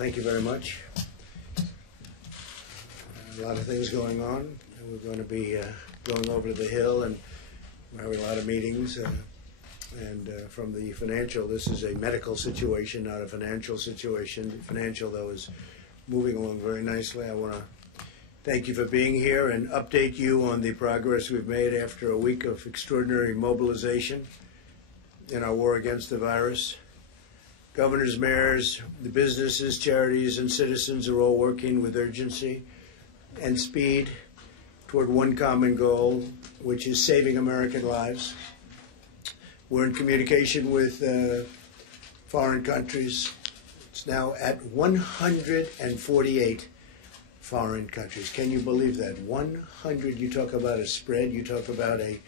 Thank you very much. A lot of things going on. We're going to be going over to the Hill and having a lot of meetings. From the financial, this is a medical situation, not a financial situation. The financial, though, is moving along very nicely. I want to thank you for being here and update you on the progress we've made after a week of extraordinary mobilization in our war against the virus. Governors, mayors, the businesses, charities, and citizens are all working with urgency and speed toward one common goal, which is saving American lives. We're in communication with foreign countries. It's now at 148 foreign countries. Can you believe that? 100, you talk about a spread, you talk about a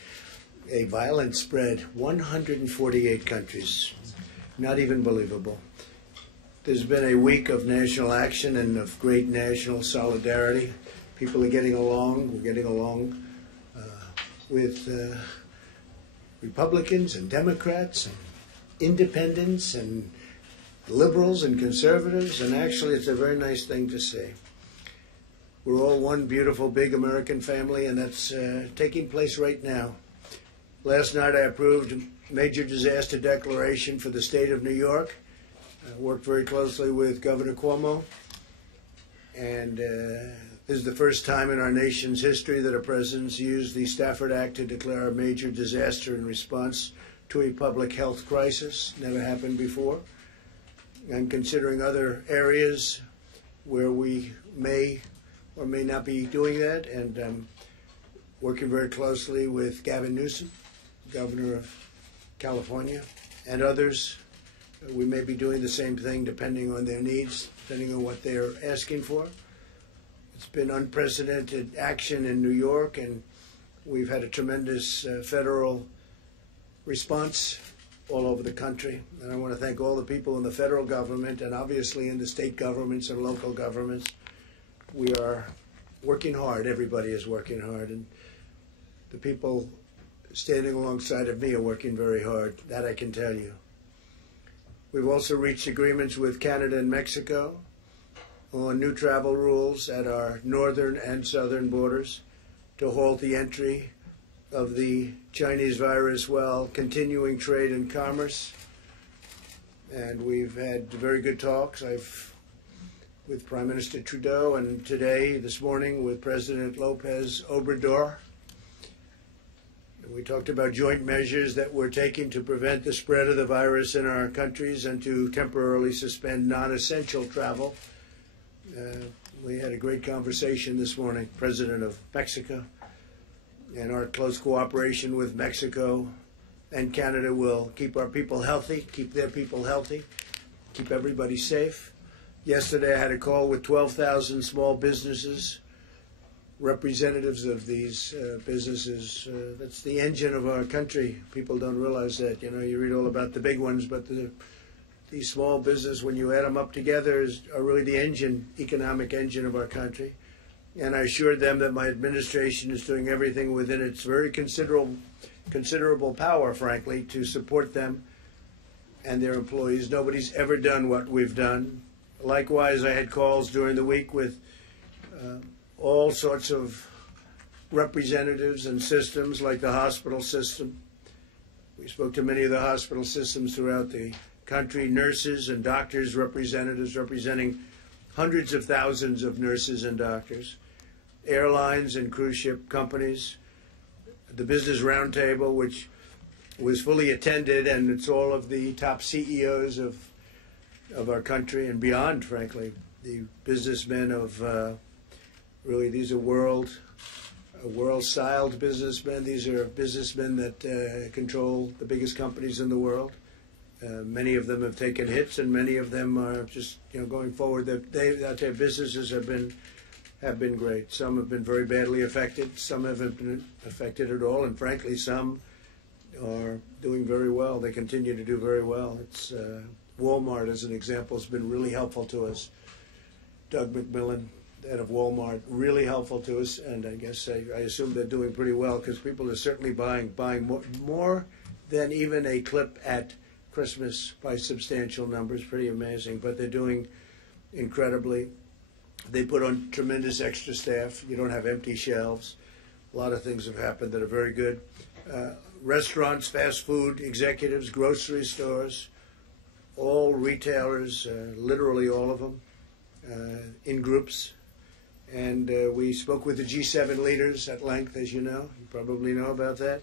violent spread. 148 countries. Not even believable. There's been a week of national action and of great national solidarity. People are getting along. We're getting along with Republicans and Democrats and independents and liberals and conservatives, and actually it's a very nice thing to see. We're all one beautiful, big American family, and that's taking place right now. Last night I approved a major disaster declaration for the state of New York. I worked very closely with Governor Cuomo, and this is the first time in our nation's history that a president's used the Stafford Act to declare a major disaster in response to a public health crisis. Never happened before. I'm considering other areas where we may or may not be doing that, and I'm working very closely with Gavin Newsom, Governor of California, and others. We may be doing the same thing depending on their needs, depending on what they're asking for. It's been unprecedented action in New York, and we've had a tremendous federal response all over the country. And I want to thank all the people in the federal government and obviously in the state governments and local governments. We are working hard. Everybody is working hard. And the people standing alongside of me are working very hard. That I can tell you. We've also reached agreements with Canada and Mexico on new travel rules at our northern and southern borders to halt the entry of the Chinese virus while continuing trade and commerce. And we've had very good talks with Prime Minister Trudeau, and today, this morning, with President Lopez Obrador. We talked about joint measures that we're taking to prevent the spread of the virus in our countries and to temporarily suspend non-essential travel. We had a great conversation this morning, President of Mexico, and our close cooperation with Mexico and Canada will keep our people healthy, keep their people healthy, keep everybody safe. Yesterday I had a call with 12,000 small businesses, representatives of these businesses. That's the engine of our country. People don't realize that. You know, you read all about the big ones, but these small business, when you add them up together, are really the engine, economic engine of our country. And I assured them that my administration is doing everything within its very considerable power, frankly, to support them and their employees. Nobody's ever done what we've done. Likewise, I had calls during the week with all sorts of representatives and systems like the hospital system. We spoke to many of the hospital systems throughout the country, nurses and doctors, representatives representing hundreds of thousands of nurses and doctors, airlines and cruise ship companies, the Business Roundtable, which was fully attended, and it's all of the top CEOs of our country and beyond, frankly, the businessmen of really, these are world-styled businessmen. These are businessmen that control the biggest companies in the world. Many of them have taken hits, and many of them are just, going forward. That their businesses have been great. Some have been very badly affected. Some haven't been affected at all, and frankly, some are doing very well. They continue to do very well. It's Walmart, as an example, has been really helpful to us. Doug McMillan, head of Walmart, really helpful to us, and I guess I assume they're doing pretty well because people are certainly buying more than even a clip at Christmas by substantial numbers. Pretty amazing, but they're doing incredibly. They put on tremendous extra staff. You don't have empty shelves. A lot of things have happened that are very good. Restaurants, fast food executives, grocery stores, all retailers, literally all of them, in groups. And we spoke with the G7 leaders at length, as you know. You probably know about that.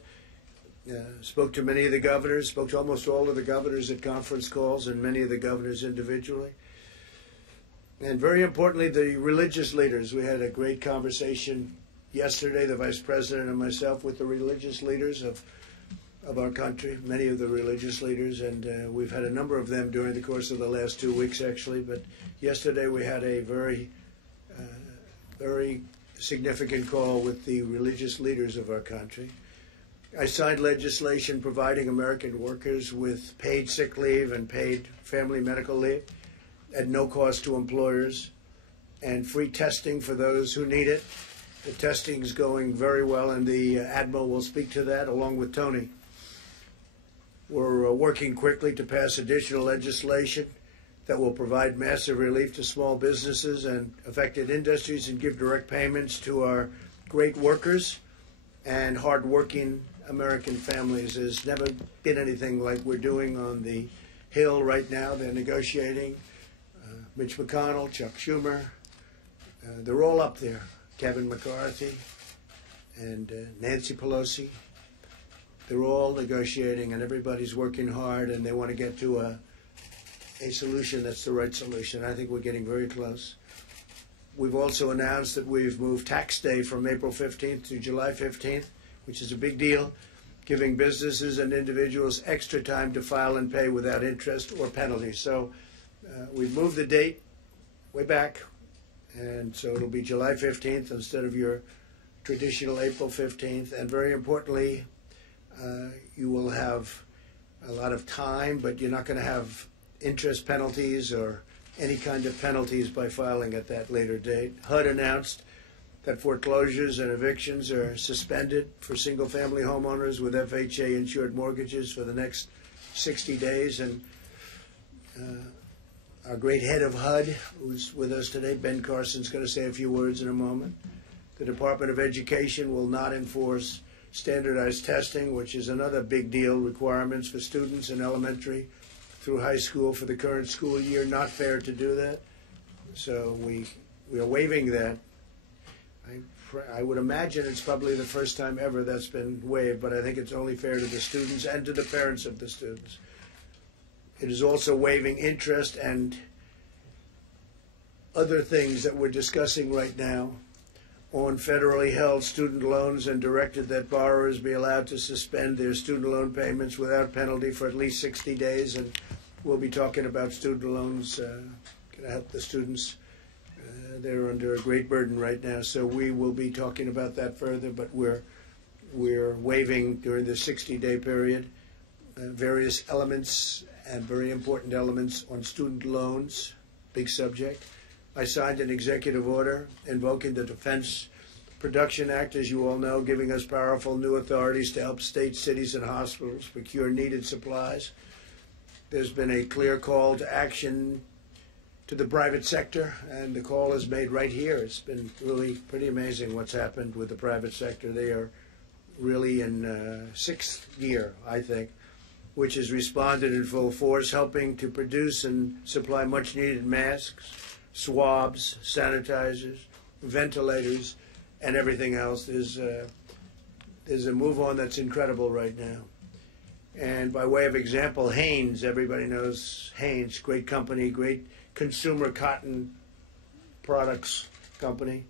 Spoke to many of the governors, spoke to almost all of the governors at conference calls and many of the governors individually. And very importantly, the religious leaders. We had a great conversation yesterday, the Vice President and myself, with the religious leaders of our country, many of the religious leaders, and we've had a number of them during the course of the last 2 weeks, actually. But yesterday we had a very significant call with the religious leaders of our country. I signed legislation providing American workers with paid sick leave and paid family medical leave at no cost to employers, and free testing for those who need it. The testing is going very well, and the Admiral will speak to that along with Tony. We're working quickly to pass additional legislation that will provide massive relief to small businesses and affected industries and give direct payments to our great workers and hardworking American families. There's never been anything like we're doing on the Hill right now. They're negotiating. Mitch McConnell, Chuck Schumer, they're all up there. Kevin McCarthy and Nancy Pelosi. They're all negotiating, and everybody's working hard, and they want to get to a solution that's the right solution. I think we're getting very close. We've also announced that we've moved tax day from April 15th to July 15th, which is a big deal, giving businesses and individuals extra time to file and pay without interest or penalties. So we've moved the date way back, and so it'll be July 15th instead of your traditional April 15th. And very importantly, you will have a lot of time, but you're not going to have interest penalties or any kind of penalties by filing at that later date. HUD announced that foreclosures and evictions are suspended for single-family homeowners with FHA-insured mortgages for the next 60 days. And our great head of HUD, who's with us today, Ben Carson's going to say a few words in a moment. The Department of Education will not enforce standardized testing, which is another big deal, requirements for students in elementary through high school for the current school year. Not fair to do that. So we are waiving that. I would imagine it's probably the first time ever that's been waived, but I think it's only fair to the students and to the parents of the students. It is also waiving interest and other things that we're discussing right now on federally held student loans, and directed that borrowers be allowed to suspend their student loan payments without penalty for at least 60 days. And we'll be talking about student loans, going to help the students. They're under a great burden right now, so we will be talking about that further, but we're waiving during the 60-day period various elements and very important elements on student loans, big subject. I signed an executive order invoking the Defense Production Act, as you all know, giving us powerful new authorities to help states, cities, and hospitals procure needed supplies. There's been a clear call to action to the private sector, and the call is made right here. It's been really pretty amazing what's happened with the private sector. They are really in sixth gear, I think, which has responded in full force, helping to produce and supply much-needed masks, swabs, sanitizers, ventilators, and everything else. There's a move on that's incredible right now. And by way of example, Hanes, everybody knows Hanes, great company, great consumer cotton products company,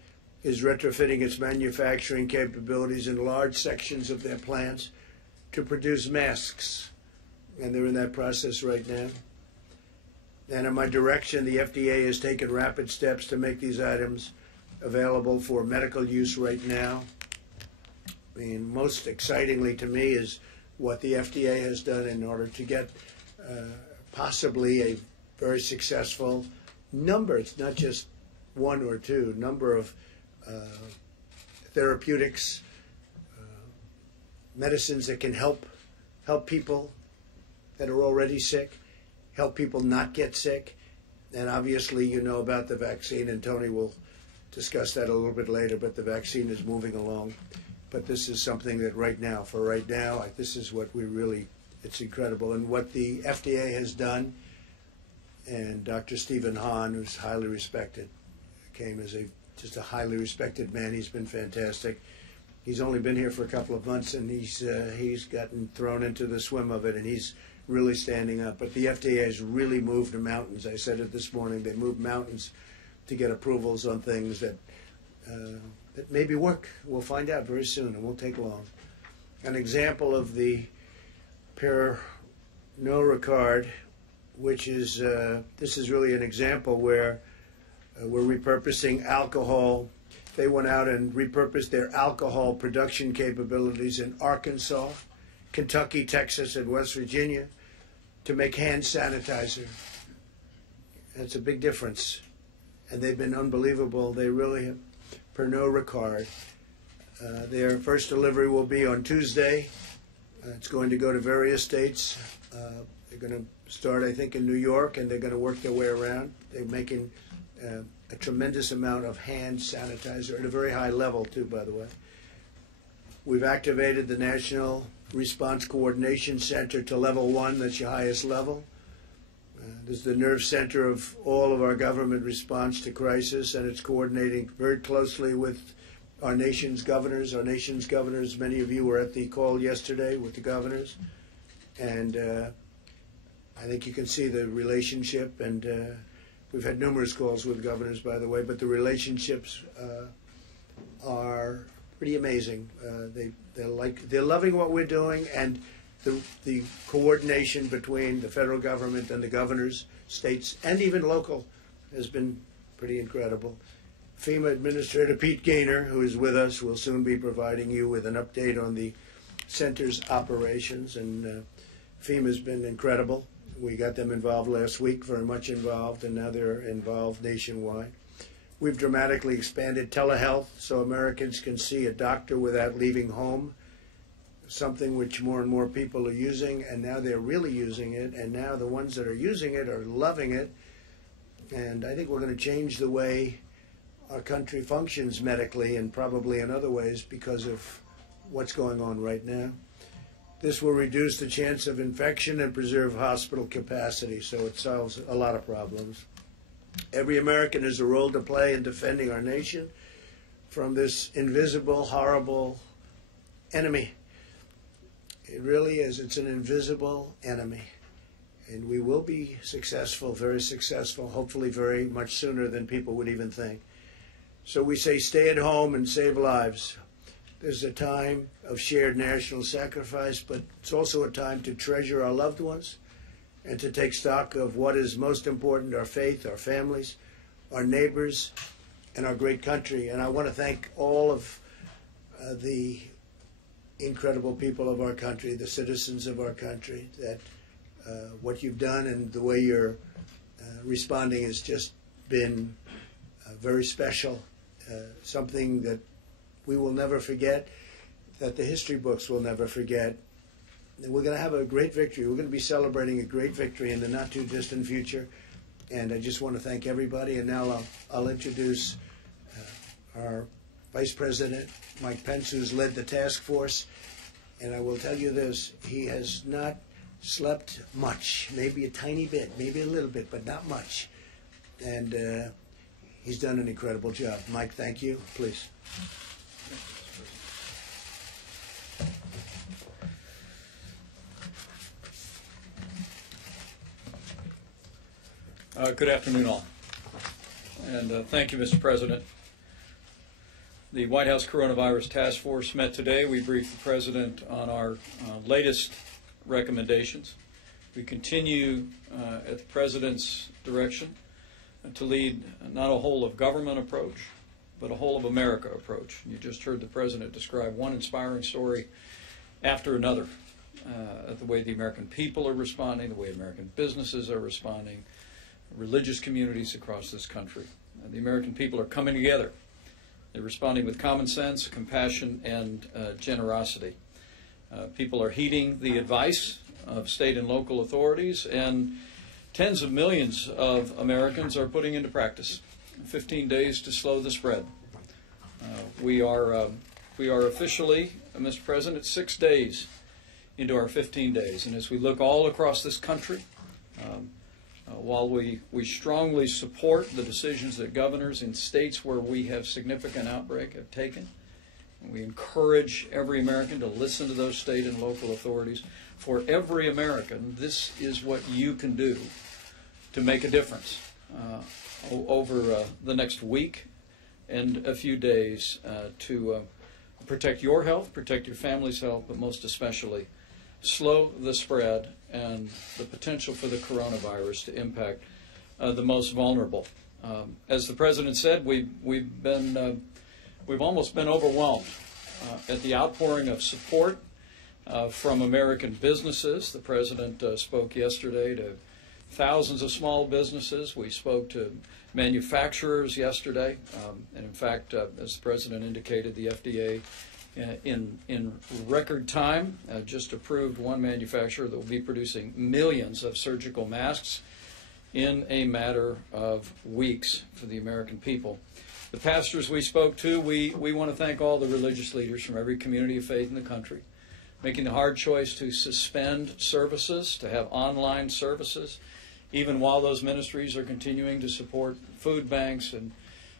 is retrofitting its manufacturing capabilities in large sections of their plants to produce masks. And they're in that process right now. And in my direction, the FDA has taken rapid steps to make these items available for medical use right now. I mean, most excitingly to me is what the FDA has done in order to get possibly a very successful number, it's not just one or two, number of therapeutics, medicines that can help people that are already sick, help people not get sick, And obviously you know about the vaccine, and Tony will discuss that a little bit later, but the vaccine is moving along. But this is something that right now, this is what we really, it's incredible. And what the FDA has done, and Dr. Stephen Hahn, who's highly respected, came as just a highly respected man. He's been fantastic. He's only been here for a couple of months, and he's gotten thrown into the swim of it, and he's really standing up. But the FDA has really moved the mountains. I said it this morning. They moved mountains to get approvals on things that maybe work. We'll find out very soon. It won't take long. An example of the Pernod Ricard, which is this is really an example where we're repurposing alcohol. They went out and repurposed their alcohol production capabilities in Arkansas, Kentucky, Texas, and West Virginia to make hand sanitizer. That's a big difference. And they've been unbelievable. They really have. Pernod Ricard. Their first delivery will be on Tuesday. It's going to go to various states. They're going to start, I think, in New York, and they're going to work their way around. They're making a tremendous amount of hand sanitizer at a very high level, too, by the way. We've activated the National Response Coordination Center to level 1. That's your highest level. This is the nerve center of all of our government response to crisis, and it's coordinating very closely with our nation's governors. Many of you were at the call yesterday with the governors, and I think you can see the relationship, and we've had numerous calls with governors, by the way, but the relationships are pretty amazing. They're loving what we're doing, and the coordination between the federal government and the governors, states, and even local has been pretty incredible. FEMA Administrator Pete Gaynor, who is with us, will soon be providing you with an update on the center's operations, and FEMA's been incredible. We got them involved last week, very much involved, and now they're involved nationwide. We've dramatically expanded telehealth so Americans can see a doctor without leaving home, something which more and more people are using, and now they're really using it, and now the ones that are using it are loving it. And I think we're going to change the way our country functions medically and probably in other ways because of what's going on right now. This will reduce the chance of infection and preserve hospital capacity, so it solves a lot of problems. Every American has a role to play in defending our nation from this invisible, horrible enemy. It really is. It's an invisible enemy. And we will be successful, very successful, hopefully very much sooner than people would even think. So we say stay at home and save lives. There's a time of shared national sacrifice, but it's also a time to treasure our loved ones and to take stock of what is most important, our faith, our families, our neighbors, and our great country. And I want to thank all of the incredible people of our country, the citizens of our country, that what you've done and the way you're responding has just been very special, something that we will never forget, that the history books will never forget. And we're going to have a great victory. We're going to be celebrating a great victory in the not-too-distant future. And I just want to thank everybody. And now I'll introduce our Vice President, Mike Pence, who's led the task force. And I will tell you this, he has not slept much, maybe a tiny bit, maybe a little bit, but not much. And he's done an incredible job. Mike, thank you. Please. Good afternoon, all. And thank you, Mr. President. The White House Coronavirus Task Force met today. We briefed the President on our latest recommendations. We continue at the President's direction to lead not a whole-of-government approach, but a whole-of-America approach. You just heard the President describe one inspiring story after another, the way the American people are responding, the way American businesses are responding, religious communities across this country. The American people are coming together. They're responding with common sense, compassion, and generosity. People are heeding the advice of state and local authorities, and tens of millions of Americans are putting into practice 15 days to slow the spread. We are officially, Mr. President, 6 days into our 15 days. And as we look all across this country, while we strongly support the decisions that governors in states where we have significant outbreak have taken, and we encourage every American to listen to those state and local authorities, for every American, this is what you can do to make a difference over the next week and a few days to protect your health, protect your family's health, but most especially slow the spread and the potential for the coronavirus to impact the most vulnerable. As the President said, we've almost been overwhelmed at the outpouring of support from American businesses. The President spoke yesterday to thousands of small businesses. We spoke to manufacturers yesterday, and in fact, as the President indicated, the FDA in record time just approved one manufacturer that will be producing millions of surgical masks in a matter of weeks for the American people. The pastors we spoke to, we want to thank all the religious leaders from every community of faith in the country, making the hard choice to suspend services, to have online services, even while those ministries are continuing to support food banks and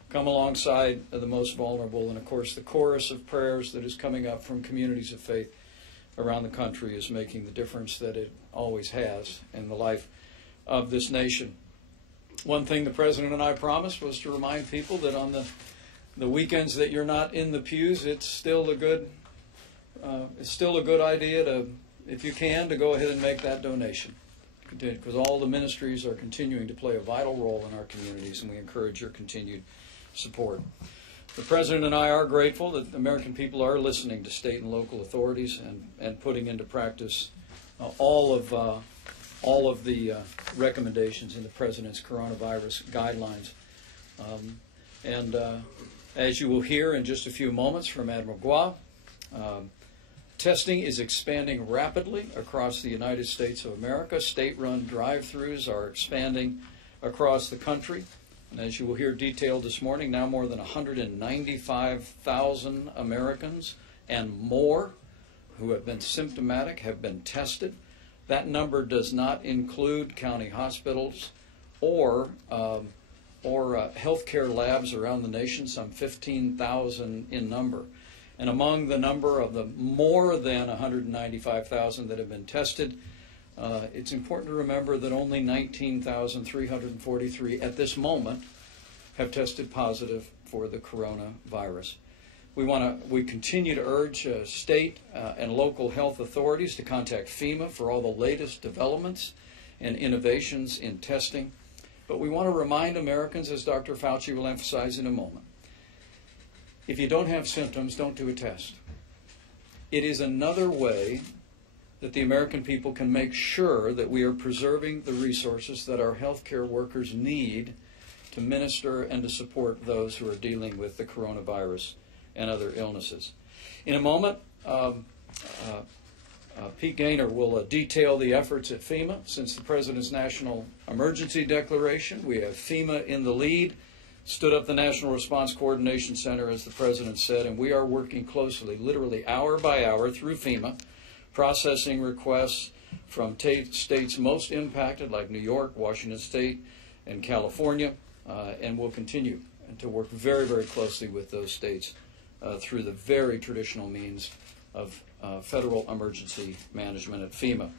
come alongside the most vulnerable. And of course, the chorus of prayers that is coming up from communities of faith around the country is making the difference that it always has in the life of this nation. One thing the President and I promised was to remind people that on the weekends that you're not in the pews, it's still a good idea to, if you can, to go ahead and make that donation, because all the ministries are continuing to play a vital role in our communities, and we encourage your continued support. The President and I are grateful that the American people are listening to state and local authorities and putting into practice all of the recommendations in the President's coronavirus guidelines. And as you will hear in just a few moments from Admiral Gua, testing is expanding rapidly across the United States of America. State-run drive-thrus are expanding across the country. And as you will hear detailed this morning, now more than 195,000 Americans and more who have been symptomatic have been tested. That number does not include county hospitals or healthcare labs around the nation, some 15,000 in number. And among the number of the more than 195,000 that have been tested, it's important to remember that only 19,343 at this moment have tested positive for the coronavirus. We continue to urge state and local health authorities to contact FEMA for all the latest developments and innovations in testing. But we want to remind Americans, as Dr. Fauci will emphasize in a moment, if you don't have symptoms, don't do a test. It is another way that the American people can make sure that we are preserving the resources that our healthcare workers need to minister and to support those who are dealing with the coronavirus and other illnesses. In a moment, Pete Gaynor will detail the efforts at FEMA. Since the President's national emergency declaration, we have FEMA in the lead, stood up the National Response Coordination Center, as the President said, and we are working closely, literally hour by hour, through FEMA, processing requests from states most impacted, like New York, Washington State, and California, and we'll continue to work very, very closely with those states through the very traditional means of federal emergency management at FEMA.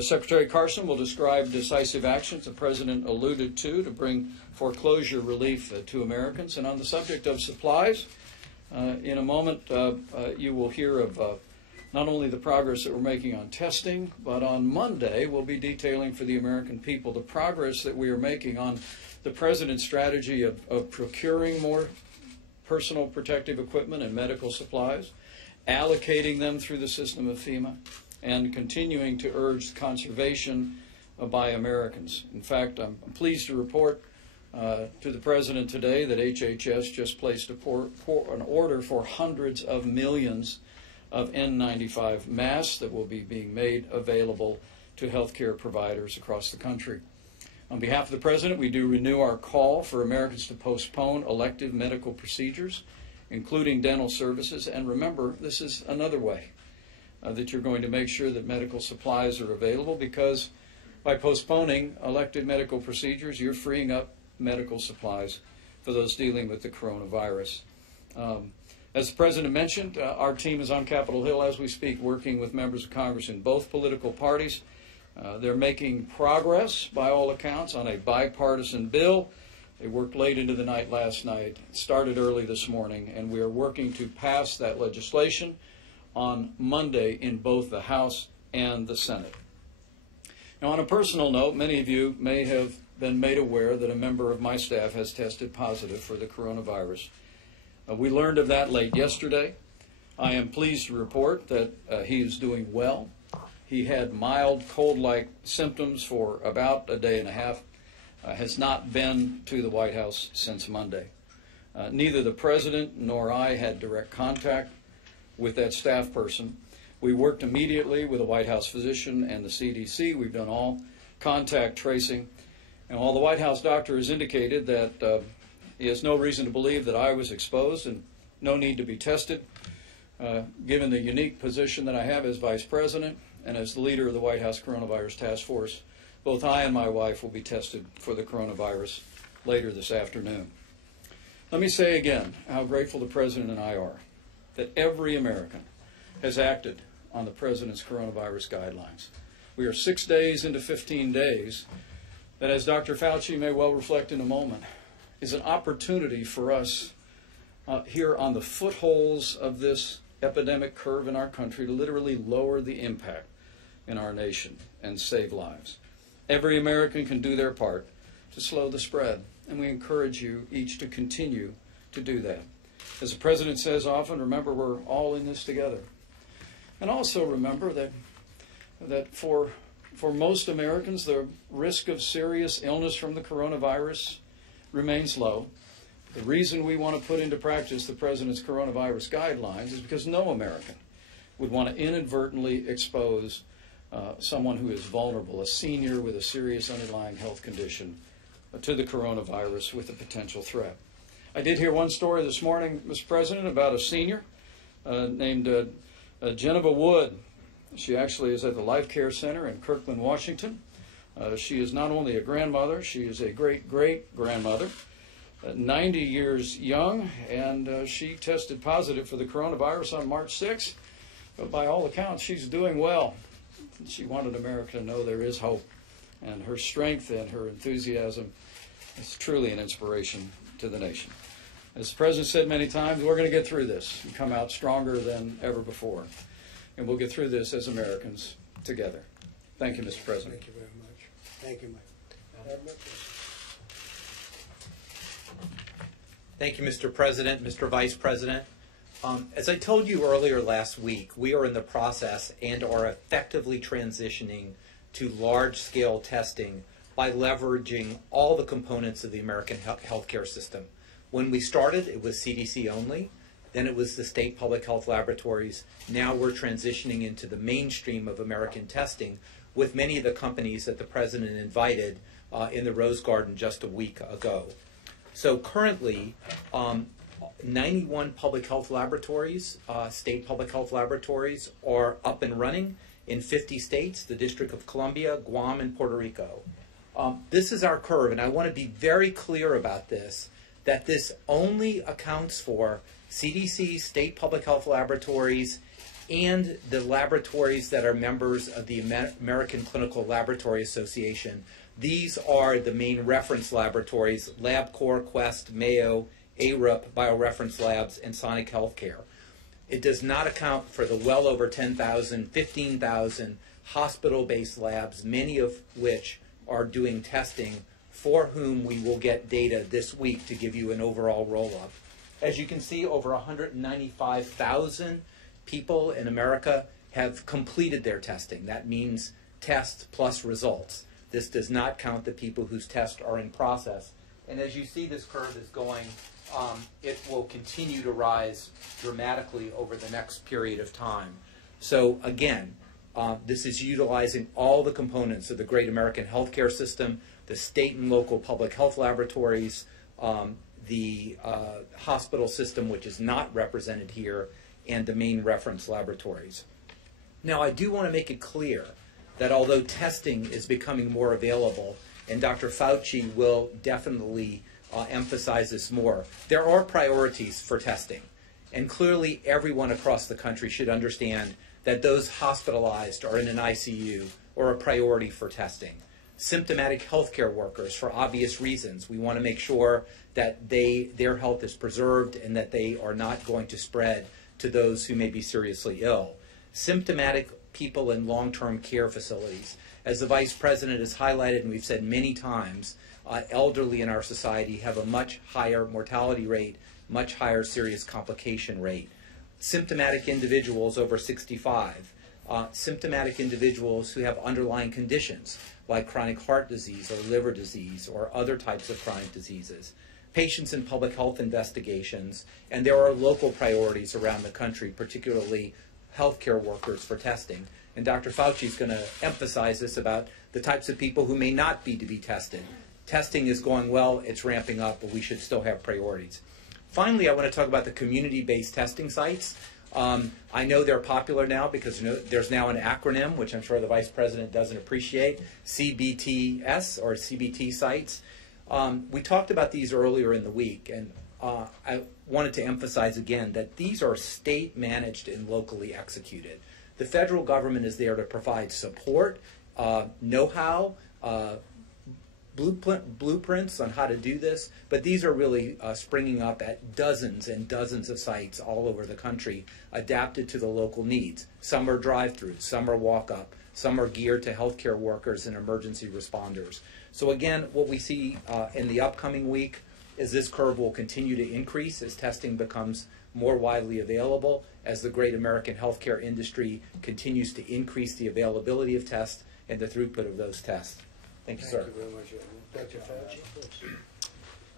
Secretary Carson will describe decisive actions the President alluded to bring foreclosure relief to Americans. And on the subject of supplies, in a moment you will hear of not only the progress that we're making on testing, but on Monday we'll be detailing for the American people the progress that we are making on the President's strategy of procuring more personal protective equipment and medical supplies, allocating them through the system of FEMA, and continuing to urge conservation by Americans. In fact, I'm pleased to report to the President today that HHS just placed an order for hundreds of millions of N95 masks that will be being made available to healthcare providers across the country. On behalf of the President, we do renew our call for Americans to postpone elective medical procedures, including dental services. And remember, this is another way that you're going to make sure that medical supplies are available, because by postponing elective medical procedures, you're freeing up medical supplies for those dealing with the coronavirus. As the President mentioned, our team is on Capitol Hill as we speak, working with members of Congress in both political parties. They're making progress, by all accounts, on a bipartisan bill. They worked late into the night last night, started early this morning, and we are working to pass that legislation on Monday in both the House and the Senate. Now, on a personal note, many of you may have been made aware that a member of my staff has tested positive for the coronavirus. We learned of that late yesterday. I am pleased to report that he is doing well. He had mild cold-like symptoms for about a day and a half, has not been to the White House since Monday. Neither the President nor I had direct contact with that staff person. We worked immediately with the White House physician and the CDC. We've done all contact tracing. And while the White House doctor has indicated that he has no reason to believe that I was exposed and no need to be tested, given the unique position that I have as Vice President and as the leader of the White House Coronavirus Task Force, both I and my wife will be tested for the coronavirus later this afternoon. Let me say again how grateful the President and I are that every American has acted on the President's coronavirus guidelines. We are 6 days into 15 days that, as Dr. Fauci may well reflect in a moment, is an opportunity for us here on the footholds of this epidemic curve in our country to literally lower the impact in our nation and save lives. Every American can do their part to slow the spread, and we encourage you each to continue to do that. As the President says often, remember, we're all in this together. And also remember that for most Americans, the risk of serious illness from the coronavirus remains low. The reason we want to put into practice the President's coronavirus guidelines is because no American would want to inadvertently expose someone who is vulnerable, a senior with a serious underlying health condition, to the coronavirus with a potential threat. I did hear one story this morning, Mr. President, about a senior named Geneva Wood. She actually is at the Life Care Center in Kirkland, Washington. She is not only a grandmother, she is a great-great-grandmother, 90 years young, and she tested positive for the coronavirus on March 6th. But by all accounts, she's doing well. She wanted America to know there is hope, and her strength and her enthusiasm is truly an inspiration to the nation. As the President said many times, we're going to get through this and come out stronger than ever before. And we'll get through this as Americans together. Thank you, Mr. President. Thank you very much. Thank you, Mike. Thank you, Mr. President, Mr. Vice President. As I told you earlier last week, we are in the process and are effectively transitioning to large-scale testing by leveraging all the components of the American healthcare system. When we started, it was CDC only. Then it was the state public health laboratories. Now we're transitioning into the mainstream of American testing with many of the companies that the President invited in the Rose Garden just a week ago. So currently, 91 public health laboratories, state public health laboratories, are up and running in 50 states, the District of Columbia, Guam, and Puerto Rico. This is our curve, and I want to be very clear about this, that this only accounts for CDC, state public health laboratories, and the laboratories that are members of the American Clinical Laboratory Association. These are the main reference laboratories: LabCorp, Quest, Mayo, ARUP, BioReference Labs, and Sonic Healthcare. It does not account for the well over 10,000, 15,000 hospital-based labs, many of which are doing testing, for whom we will get data this week to give you an overall roll-up. As you can see, over 195,000 people in America have completed their testing. That means tests plus results. This does not count the people whose tests are in process. And as you see, this curve is going, it will continue to rise dramatically over the next period of time. So again, this is utilizing all the components of the great American healthcare system. the state and local public health laboratories, the hospital system, which is not represented here, and the main reference laboratories. Now, I do want to make it clear that although testing is becoming more available, and Dr. Fauci will definitely emphasize this more, there are priorities for testing. And clearly everyone across the country should understand that those hospitalized or in an ICU are a priority for testing. Symptomatic healthcare workers, for obvious reasons, we want to make sure that their health is preserved and that they are not going to spread to those who may be seriously ill. Symptomatic people in long-term care facilities. As the Vice President has highlighted, and we've said many times, elderly in our society have a much higher mortality rate, much higher serious complication rate. Symptomatic individuals over 65, symptomatic individuals who have underlying conditions like chronic heart disease or liver disease or other types of chronic diseases, patients in public health investigations, and there are local priorities around the country, particularly healthcare workers for testing. And Dr. Fauci is going to emphasize this about the types of people who may not be to be tested. Testing is going well, it's ramping up, but we should still have priorities. Finally, I want to talk about the community-based testing sites. I know they're popular now because there's now an acronym, which I'm sure the Vice President doesn't appreciate, CBTS, or CBT sites. We talked about these earlier in the week, and I wanted to emphasize again that these are state-managed and locally executed. The federal government is there to provide support, know-how, blueprints on how to do this, but these are really springing up at dozens and dozens of sites all over the country, adapted to the local needs. Some are drive-throughs, some are walk-up, some are geared to healthcare workers and emergency responders. So again, what we see in the upcoming week is this curve will continue to increase as testing becomes more widely available, as the great American healthcare industry continues to increase the availability of tests and the throughput of those tests. Thank you, sir. Thank you very much, Dr. Fauci.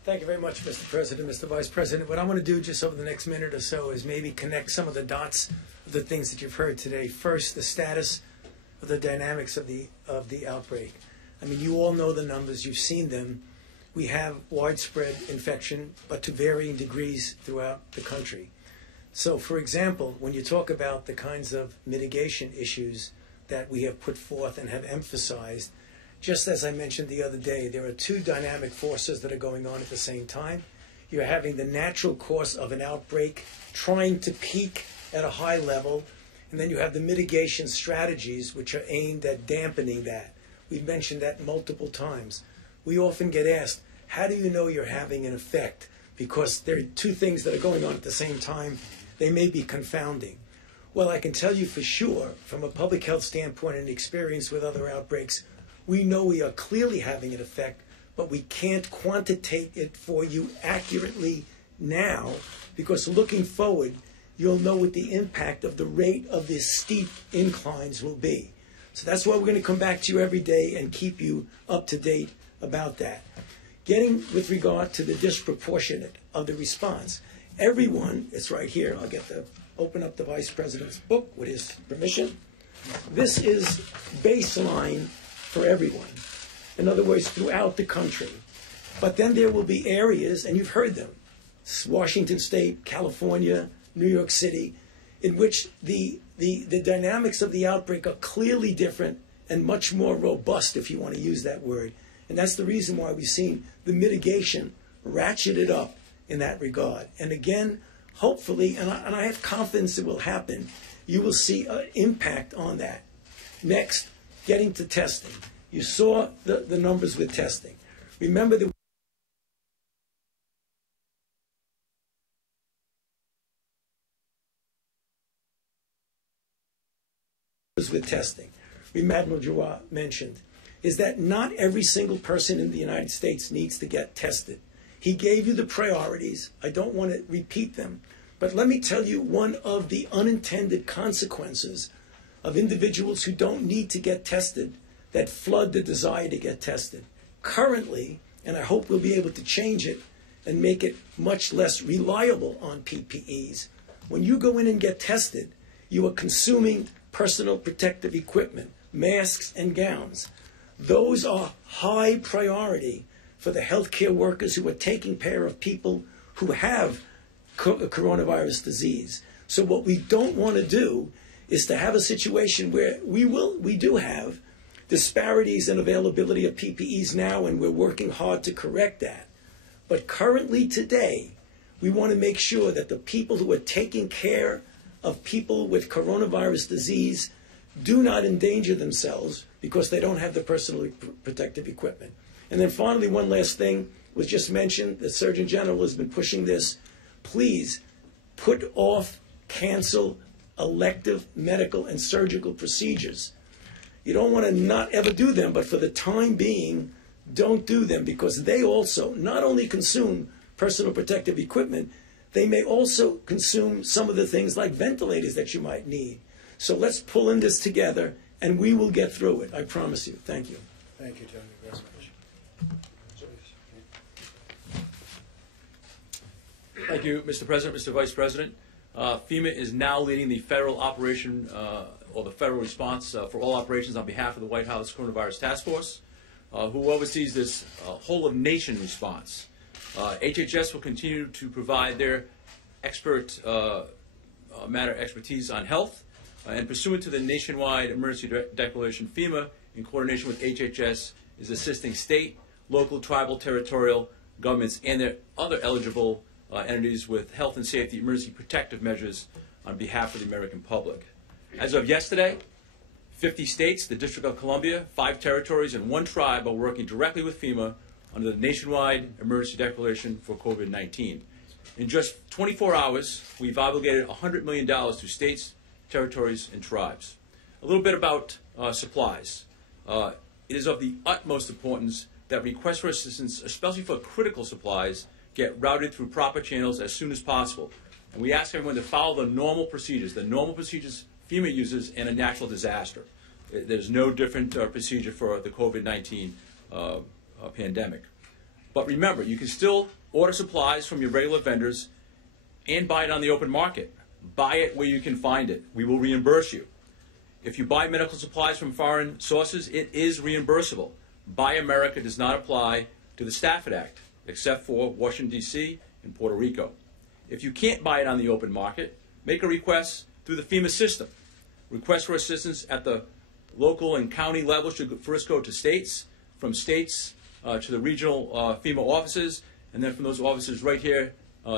Thank you very much, Mr. President, Mr. Vice President. What I want to do just over the next minute or so is maybe connect some of the dots of the things that you've heard today. First, the status of the dynamics of the outbreak. I mean, you all know the numbers. You've seen them. We have widespread infection, but to varying degrees throughout the country. So, for example, when you talk about the kinds of mitigation issues that we have put forth and have emphasized, just as I mentioned the other day, there are two dynamic forces that are going on at the same time. You're having the natural course of an outbreak trying to peak at a high level, and then you have the mitigation strategies which are aimed at dampening that. We've mentioned that multiple times. We often get asked, how do you know you're having an effect? Because there are two things that are going on at the same time. They may be confounding. Well, I can tell you for sure, from a public health standpoint and experience with other outbreaks, we know we are clearly having an effect, but we can't quantitate it for you accurately now, because looking forward, you'll know what the impact of the rate of these steep inclines will be. So that's why we're going to come back to you every day and keep you up to date about that. Getting with regard to the disproportionate of the response, everyone, it's right here, I'll get to open up the Vice President's book with his permission. This is baseline for everyone. In other words, throughout the country. But then there will be areas, and you've heard them, Washington State, California, New York City, in which the dynamics of the outbreak are clearly different and much more robust, if you want to use that word. And that's the reason why we've seen the mitigation ratcheted up in that regard. And again, hopefully, and I have confidence it will happen, you will see an impact on that. Next, getting to testing. You saw the numbers with testing. Remember that with testing, Admiral Giroir mentioned, is that not every single person in the United States needs to get tested. He gave you the priorities. I don't want to repeat them, but let me tell you one of the unintended consequences of individuals who don't need to get tested that flood the desire to get tested. Currently, and I hope we'll be able to change it and make it much less reliable on PPEs, when you go in and get tested, you are consuming personal protective equipment, masks and gowns. Those are high priority for the healthcare workers who are taking care of people who have coronavirus disease. So what we don't want to do is to have a situation where we do have disparities in availability of PPEs now, and we're working hard to correct that. But currently today, we want to make sure that the people who are taking care of people with coronavirus disease do not endanger themselves because they don't have the personal protective equipment. And then finally, one last thing was just mentioned. The Surgeon General has been pushing this. Please put off, cancel elective medical and surgical procedures. You don't want to not ever do them, but for the time being, don't do them, because they also not only consume personal protective equipment, they may also consume some of the things like ventilators that you might need. So let's pull in this together, and we will get through it. I promise you. Thank you. Thank you, Tony, very much. Thank you, Mr. President, Mr. Vice President. FEMA is now leading the federal operation or the federal response for all operations on behalf of the White House Coronavirus Task Force, who oversees this whole-of-nation response. HHS will continue to provide their matter expertise on health, and pursuant to the nationwide emergency declaration, FEMA, in coordination with HHS, is assisting state, local, tribal, territorial governments and their other eligible entities with health and safety emergency protective measures on behalf of the American public. As of yesterday, 50 states, the District of Columbia, 5 territories, and 1 tribe are working directly with FEMA under the nationwide emergency declaration for COVID-19. In just 24 hours, we've obligated $100 million to states, territories, and tribes. A little bit about supplies. It is of the utmost importance that requests for assistance, especially for critical supplies, get routed through proper channels as soon as possible. And we ask everyone to follow the normal procedures FEMA uses in a natural disaster. There's no different procedure for the COVID-19 pandemic. But remember, you can still order supplies from your regular vendors and buy it on the open market. Buy it where you can find it. We will reimburse you. If you buy medical supplies from foreign sources, it is reimbursable. Buy America does not apply to the Stafford Act, except for Washington, D.C. and Puerto Rico. If you can't buy it on the open market, make a request through the FEMA system. Requests for assistance at the local and county level should first go to states, from states to the regional FEMA offices, and then from those offices right here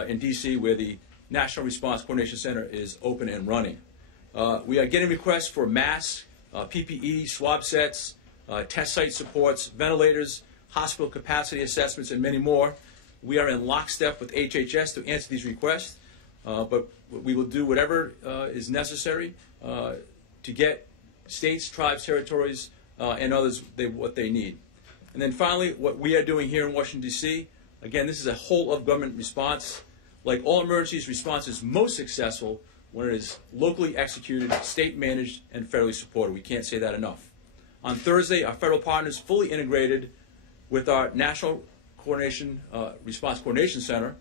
in D.C., where the National Response Coordination Center is open and running. We are getting requests for masks, PPE, swab sets, test site supports, ventilators, hospital capacity assessments, and many more. We are in lockstep with HHS to answer these requests, but we will do whatever is necessary to get states, tribes, territories, and others what they need. And then finally, what we are doing here in Washington, D.C., again, this is a whole-of-government response. Like all emergencies, response is most successful when it is locally executed, state-managed, and federally supported. We can't say that enough. On Thursday, our federal partners fully integrated with our National Response Coordination Center,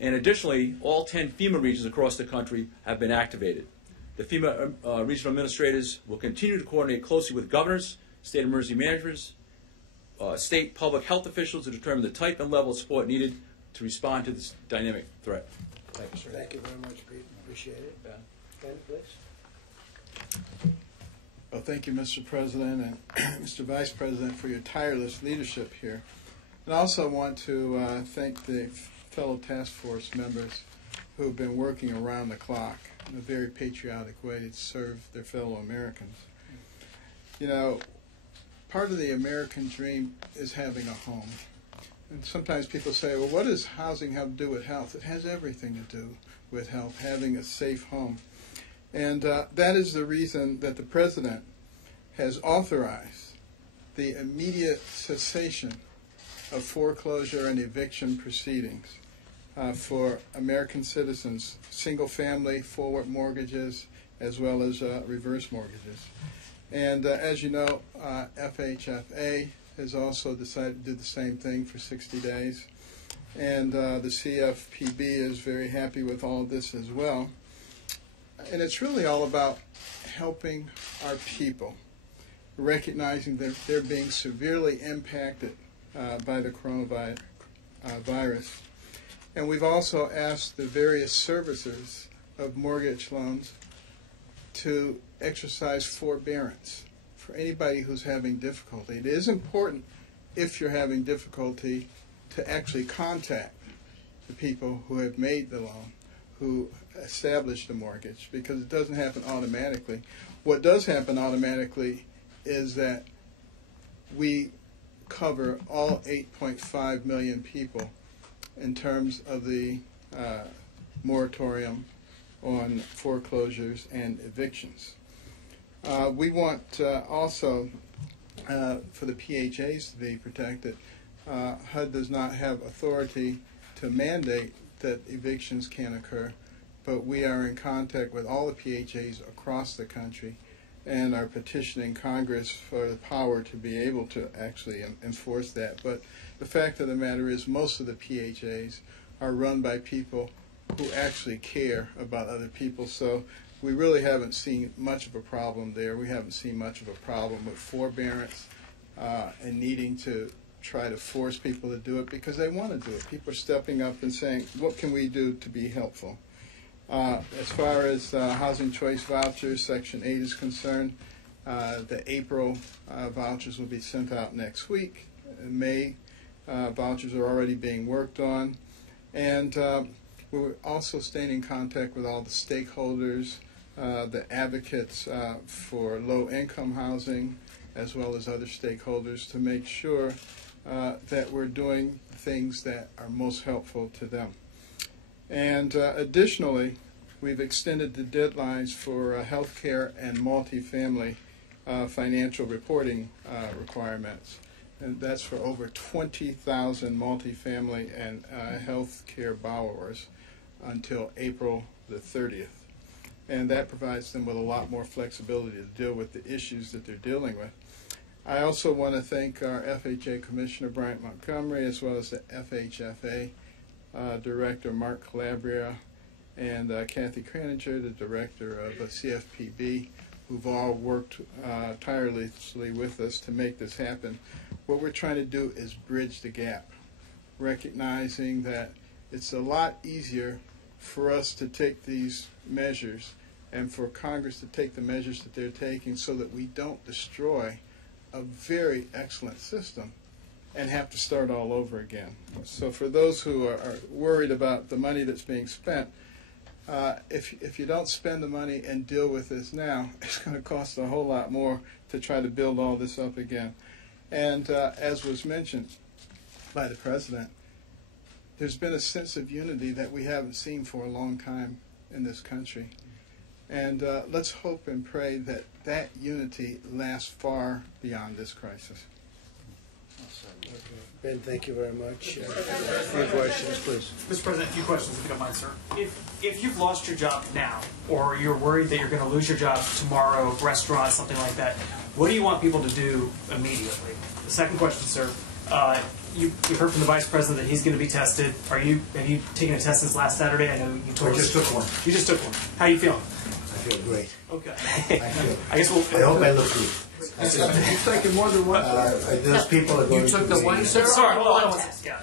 and additionally, all 10 FEMA regions across the country have been activated. The FEMA regional administrators will continue to coordinate closely with governors, state emergency managers, state public health officials to determine the type and level of support needed to respond to this dynamic threat. Thank you, sir. Thank you very much, Pete. Appreciate it. Ben, please. Well, thank you, Mr. President and Mr. Vice President, for your tireless leadership here. And I also want to thank the fellow task force members who have been working around the clock in a very patriotic way to serve their fellow Americans. You know, part of the American dream is having a home. And sometimes people say, well, what does housing have to do with health? It has everything to do with health, having a safe home. And that is the reason that the President has authorized the immediate cessation of foreclosure and eviction proceedings for American citizens, single-family forward mortgages, as well as reverse mortgages. And as you know, FHFA has also decided to do the same thing for 60 days. And the CFPB is very happy with all of this as well. And it's really all about helping our people. recognizing that they're being severely impacted by the coronavirus. And we've also asked the various servicers of mortgage loans to exercise forbearance for anybody who's having difficulty. It is important, if you're having difficulty, to actually contact the people who have made the loan, who established the mortgage, because it doesn't happen automatically. What does happen automatically is that we cover all 8.5 million people in terms of the moratorium on foreclosures and evictions. We want also for the PHAs to be protected. HUD does not have authority to mandate that evictions can occur, but we are in contact with all the PHAs across the country and are petitioning Congress for the power to be able to actually enforce that. But the fact of the matter is most of the PHAs are run by people who actually care about other people, so we really haven't seen much of a problem there. We haven't seen much of a problem with forbearance and needing to try to force people to do it because they want to do it. People are stepping up and saying, what can we do to be helpful? As far as housing choice vouchers, Section 8 is concerned, the April vouchers will be sent out next week. In May, vouchers are already being worked on. And we're also staying in contact with all the stakeholders, the advocates for low-income housing, as well as other stakeholders, to make sure that we're doing things that are most helpful to them. And additionally, we've extended the deadlines for healthcare and multifamily financial reporting requirements. And that's for over 20,000 multifamily and healthcare borrowers until April the 30th. And that provides them with a lot more flexibility to deal with the issues that they're dealing with. I also want to thank our FHA Commissioner Bryant Montgomery, as well as the FHFA Director Mark Calabria, and Kathy Kraninger, the Director of CFPB, who've all worked tirelessly with us to make this happen. What we're trying to do is bridge the gap, recognizing that it's a lot easier for us to take these measures and for Congress to take the measures that they're taking so that we don't destroy a very excellent system and have to start all over again. So for those who are worried about the money that's being spent, if you don't spend the money and deal with this now, it's going to cost a whole lot more to try to build all this up again. And as was mentioned by the President, there's been a sense of unity that we haven't seen for a long time in this country. And let's hope and pray that that unity lasts far beyond this crisis. Ben, thank you very much. A few questions, please. Mr. President, a few questions, if you don't mind, sir. If you've lost your job now, or you're worried that you're going to lose your job tomorrow, restaurant, something like that, what do you want people to do immediately? The second question, sir, you heard from the Vice President that he's going to be tested. Have you taken a test since last Saturday? I know you told us. I just took one. You just took one. How are you feeling? I feel great. Okay. I guess I hope I look good. You've taken more than one. Those people are going You took the one, sir? Sorry, hold on. Yeah.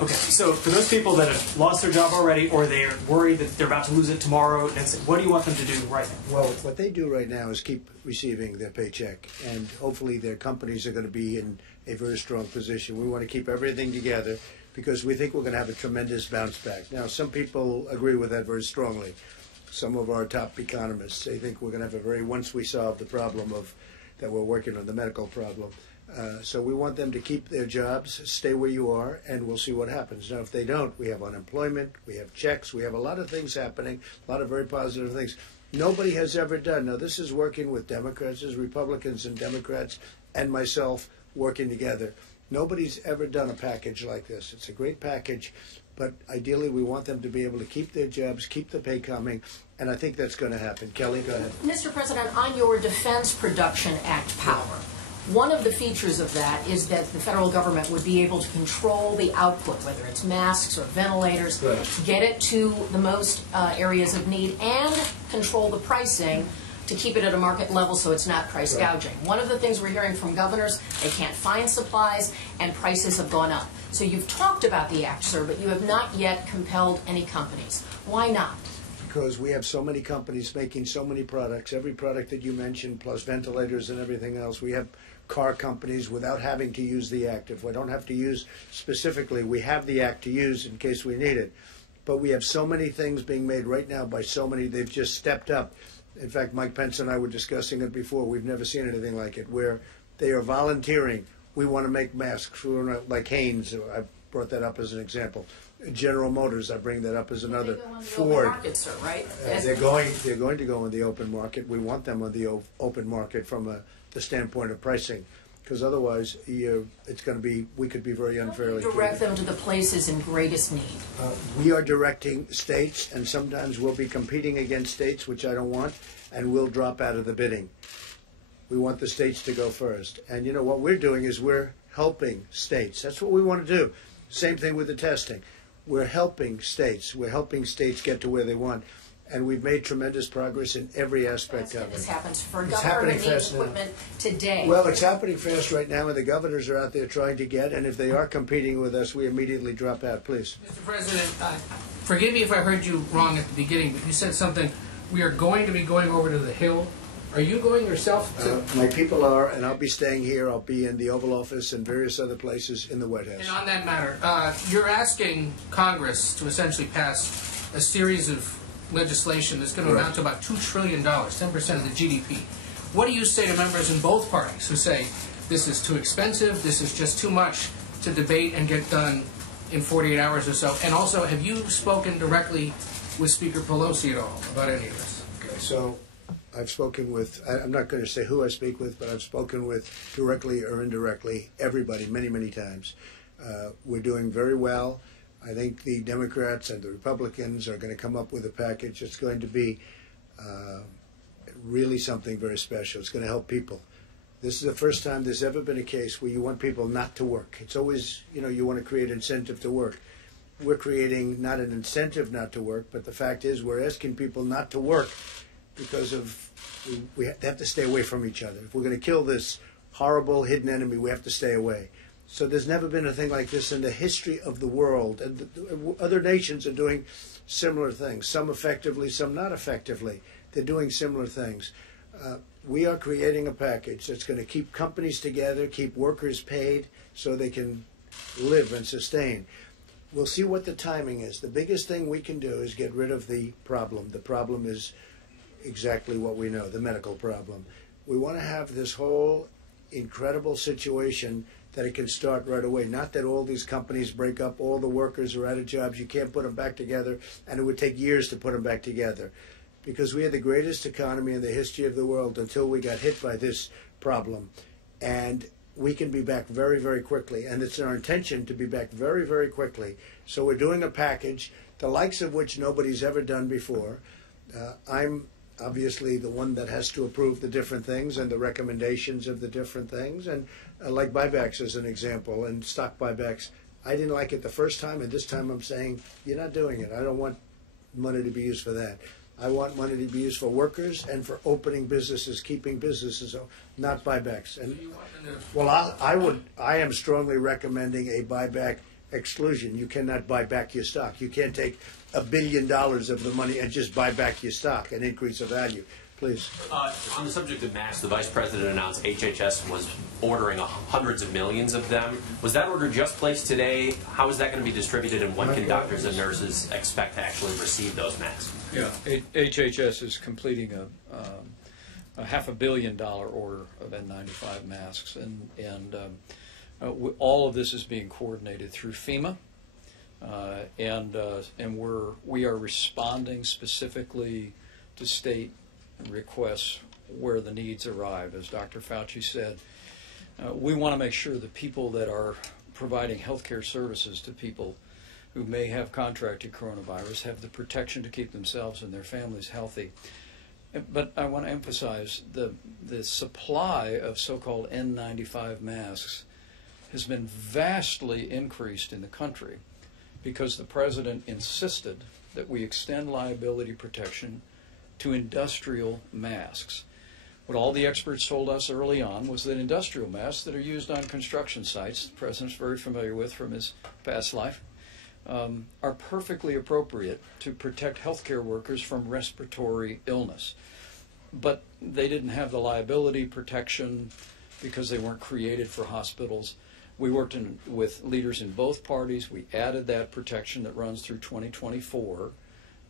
Okay, so for those people that have lost their job already, or they're worried that they're about to lose it tomorrow, what do you want them to do right now? Well, what they do right now is keep receiving their paycheck, and hopefully their companies are going to be in a very strong position. We want to keep everything together because we think we're going to have a tremendous bounce back. Now, some people agree with that very strongly. Some of our top economists, they think we're going to have once we solve the problem that we're working on, the medical problem. So we want them to keep their jobs, stay where you are, and we'll see what happens. Now, if they don't, we have unemployment, we have checks, we have a lot of things happening, a lot of very positive things. Nobody has ever done. Now, this is working with Democrats, this is Republicans and Democrats, and myself working together. Nobody's ever done a package like this. It's a great package, but ideally we want them to be able to keep their jobs, keep the pay coming, and I think that's going to happen. Kelly, go ahead. Mr. President, on your Defense Production Act power, one of the features of that is that the federal government would be able to control the output, whether it's masks or ventilators, Right. get it to the most areas of need, and control the pricing to keep it at a market level so it's not price gouging. One of the things we're hearing from governors, they can't find supplies and prices have gone up. So you've talked about the act, sir, but you have not yet compelled any companies. Why not? Because we have so many companies making so many products, every product that you mentioned, plus ventilators and everything else. We have car companies without having to use the act. If we don't have to use specifically, we have the act to use in case we need it. But we have so many things being made right now by so many, they've just stepped up. In fact, Mike Pence and I were discussing it before. We've never seen anything like it, where they are volunteering. We want to make masks, like Hanes. I brought that up as an example. General Motors, I bring that up as another. They go on the Ford. open market, sir, right? They're going to go on the open market. We want them on the open market from the standpoint of pricing, because otherwise it's going to be, we could be very unfairly Direct treated. them to the places in greatest need. We are directing states, and sometimes we'll be competing against states, which I don't want, and we'll drop out of the bidding. We want the states to go first. And you know what we're doing is we're helping states. That's what we want to do. Same thing with the testing. We're helping states. We're helping states get to where they want. And we've made tremendous progress in every aspect of This it. happens for It's governor happening needs fast now. equipment today. Well, it's happening fast right now, and the governors are out there trying to get, and if they are competing with us, we immediately drop out. Please. Mr. President, forgive me if I heard you wrong at the beginning, but you said something, we are going to be going over to the Hill. Are you going yourself to... My people are, and I'll be staying here. I'll be in the Oval Office and various other places in the White House. And on that matter, you're asking Congress to essentially pass a series of legislation that's going to amount to about $2 trillion, 10% of the GDP. What do you say to members in both parties who say this is too expensive, this is just too much to debate and get done in 48 hours or so? And also, have you spoken directly with Speaker Pelosi at all about any of this? Okay, so I've spoken with, I'm not going to say who I speak with, but I've spoken with directly or indirectly everybody many, many times. We're doing very well. I think the Democrats and the Republicans are going to come up with a package that's going to be really something very special. It's going to help people. This is the first time there's ever been a case where you want people not to work. It's always, you want to create incentive to work. We're creating not an incentive not to work, but the fact is we're asking people not to work because of they have to stay away from each other. If we're going to kill this horrible hidden enemy, we have to stay away. So there's never been a thing like this in the history of the world. And other nations are doing similar things, some effectively, some not effectively. They're doing similar things. We are creating a package that's going to keep companies together, keep workers paid so they can live and sustain. We'll see what the timing is. The biggest thing we can do is get rid of the problem. The problem is exactly what we know, the medical problem. We want to have this whole incredible situation that it can start right away. Not that all these companies break up, all the workers are out of jobs, you can't put them back together, and it would take years to put them back together. Because we had the greatest economy in the history of the world until we got hit by this problem. And we can be back very, very quickly. And it's our intention to be back very, very quickly. So we're doing a package, the likes of which nobody's ever done before. I'm obviously the one that has to approve the different things and the recommendations of the different things. And like buybacks as an example, and stock buybacks, I didn't like it the first time, and this time I'm saying, you're not doing it. I don't want money to be used for that. I want money to be used for workers and for opening businesses, keeping businesses, not buybacks. And well, I am strongly recommending a buyback exclusion. You cannot buy back your stock. You can't take $1 billion of the money and just buy back your stock and increase the value. Please. On the subject of masks, the Vice President announced HHS was ordering hundreds of millions of them. Was that order just placed today? How is that going to be distributed, and when can doctors and nurses expect to actually receive those masks? Yeah, HHS is completing a $500 million order of N95 masks, and all of this is being coordinated through FEMA, and we are responding specifically to state requests where the needs arrive. As Dr. Fauci said, we want to make sure that people that are providing healthcare services to people who may have contracted coronavirus have the protection to keep themselves and their families healthy. But I want to emphasize the supply of so-called N95 masks has been vastly increased in the country because the President insisted that we extend liability protection to industrial masks. What all the experts told us early on was that industrial masks that are used on construction sites, the President's very familiar with from his past life, are perfectly appropriate to protect healthcare workers from respiratory illness. But they didn't have the liability protection because they weren't created for hospitals. We worked with leaders in both parties. We added that protection that runs through 2024,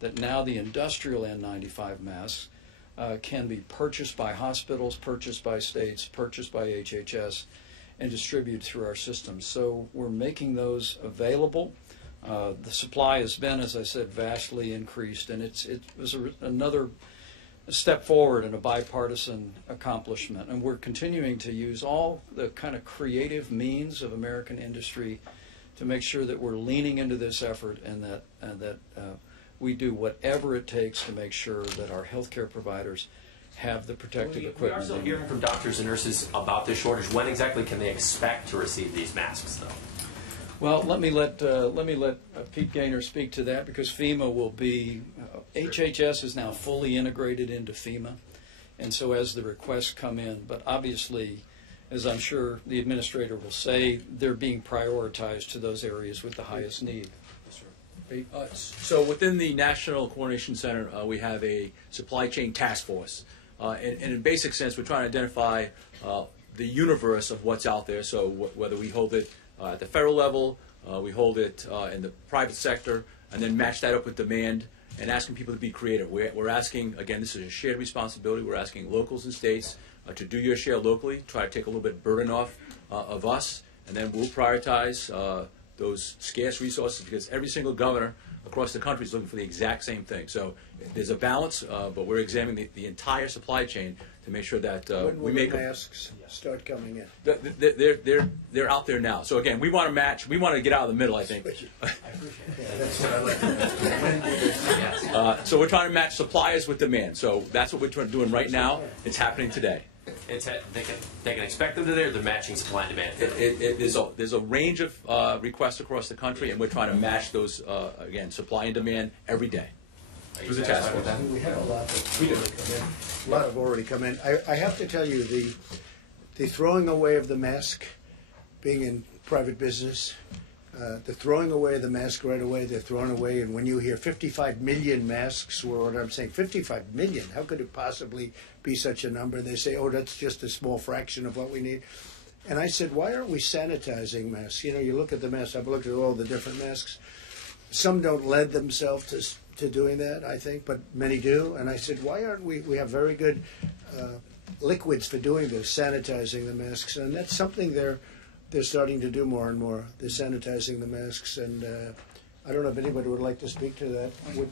that now the industrial N95 masks can be purchased by hospitals, purchased by states, purchased by HHS, and distributed through our system. So we're making those available. The supply has been, as I said, vastly increased, and it was another step forward and a bipartisan accomplishment. And we're continuing to use all the kind of creative means of American industry to make sure that we're leaning into this effort and that we do whatever it takes to make sure that our healthcare providers have the protective equipment. We are still hearing from doctors and nurses about this shortage. When exactly can they expect to receive these masks, though? Well, let me let Pete Gaynor speak to that, because FEMA will be HHS is now fully integrated into FEMA, and so as the requests come in, but obviously, as I'm sure the administrator will say, they're being prioritized to those areas with the highest need. So within the National Coordination Center, we have a supply chain task force. And in basic sense, we're trying to identify the universe of what's out there. So whether we hold it at the federal level, we hold it in the private sector, and then match that up with demand and asking people to be creative. We're asking, again, this is a shared responsibility. We're asking locals and states to do your share locally, try to take a little bit of burden off of us, and then we'll prioritize those scarce resources, because every single governor across the country is looking for the exact same thing. So there's a balance, but we're examining the entire supply chain to make sure that we make the masks start coming in. They're out there now. So again, we want to match. We want to get out of the middle, I think. That's what I like to know. So we're trying to match suppliers with demand. So that's what we're doing right now. It's happening today. They can expect them today, or they're matching supply and demand? There's a range of requests across the country, and we're trying to match those, again, supply and demand every day. Through the task force. We have a lot that have already come in. I have to tell you, the throwing away of the mask, being in private business, the throwing away of the mask right away, they're thrown away. And when you hear 55 million masks, or what I'm saying, 55 million, how could it possibly be such a number? They say, oh, that's just a small fraction of what we need. And I said, why aren't we sanitizing masks? You know, you look at the masks. I've looked at all the different masks. Some don't lend themselves to doing that, I think, but many do. And I said, why aren't we have very good liquids for doing this, sanitizing the masks. And that's something they're starting to do more and more. They're sanitizing the masks. And I don't know if anybody would like to speak to that. You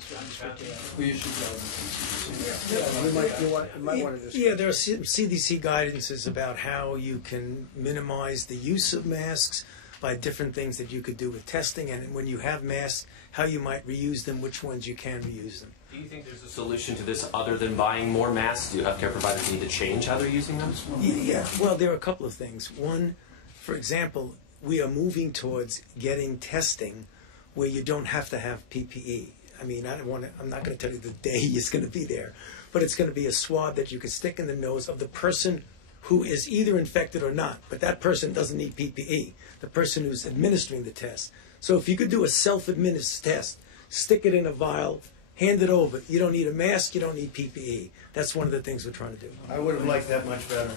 might want to just... Yeah, there are CDC guidances about how you can minimize the use of masks by different things that you could do with testing, and when you have masks, how you might reuse them, which ones you can reuse them. Do you think there's a solution to this other than buying more masks? Do healthcare providers need to change how they're using them? Yeah, well, there are a couple of things. One, for example, we are moving towards getting testing where you don't have to have PPE. I mean, I'm not going to tell you the day it's going to be there, but it's going to be a swab that you can stick in the nose of the person who is either infected or not, but that person doesn't need PPE, the person who's administering the test. So if you could do a self-administered test, stick it in a vial, hand it over. You don't need a mask, you don't need PPE. That's one of the things we're trying to do. I would have liked that much better.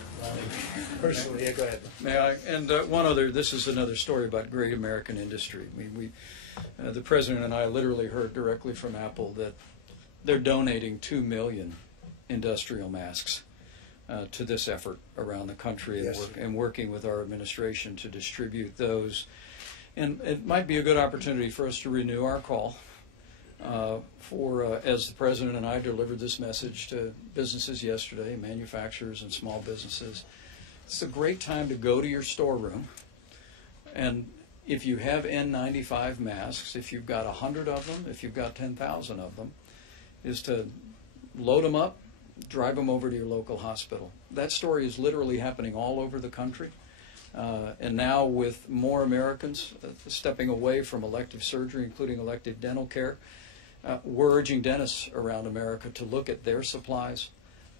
Personally, yeah, go ahead. May I? And one other, this is another story about great American industry. I mean, the President and I literally heard directly from Apple that they're donating 2 million industrial masks to this effort around the country, yes, and working with our administration to distribute those. And it might be a good opportunity for us to renew our call as the President and I delivered this message to businesses yesterday, manufacturers and small businesses. It's a great time to go to your storeroom, and if you have N95 masks, if you've got 100 of them, if you've got 10,000 of them, is to load them up, drive them over to your local hospital. That story is literally happening all over the country. And now with more Americans stepping away from elective surgery, including elective dental care, we're urging dentists around America to look at their supplies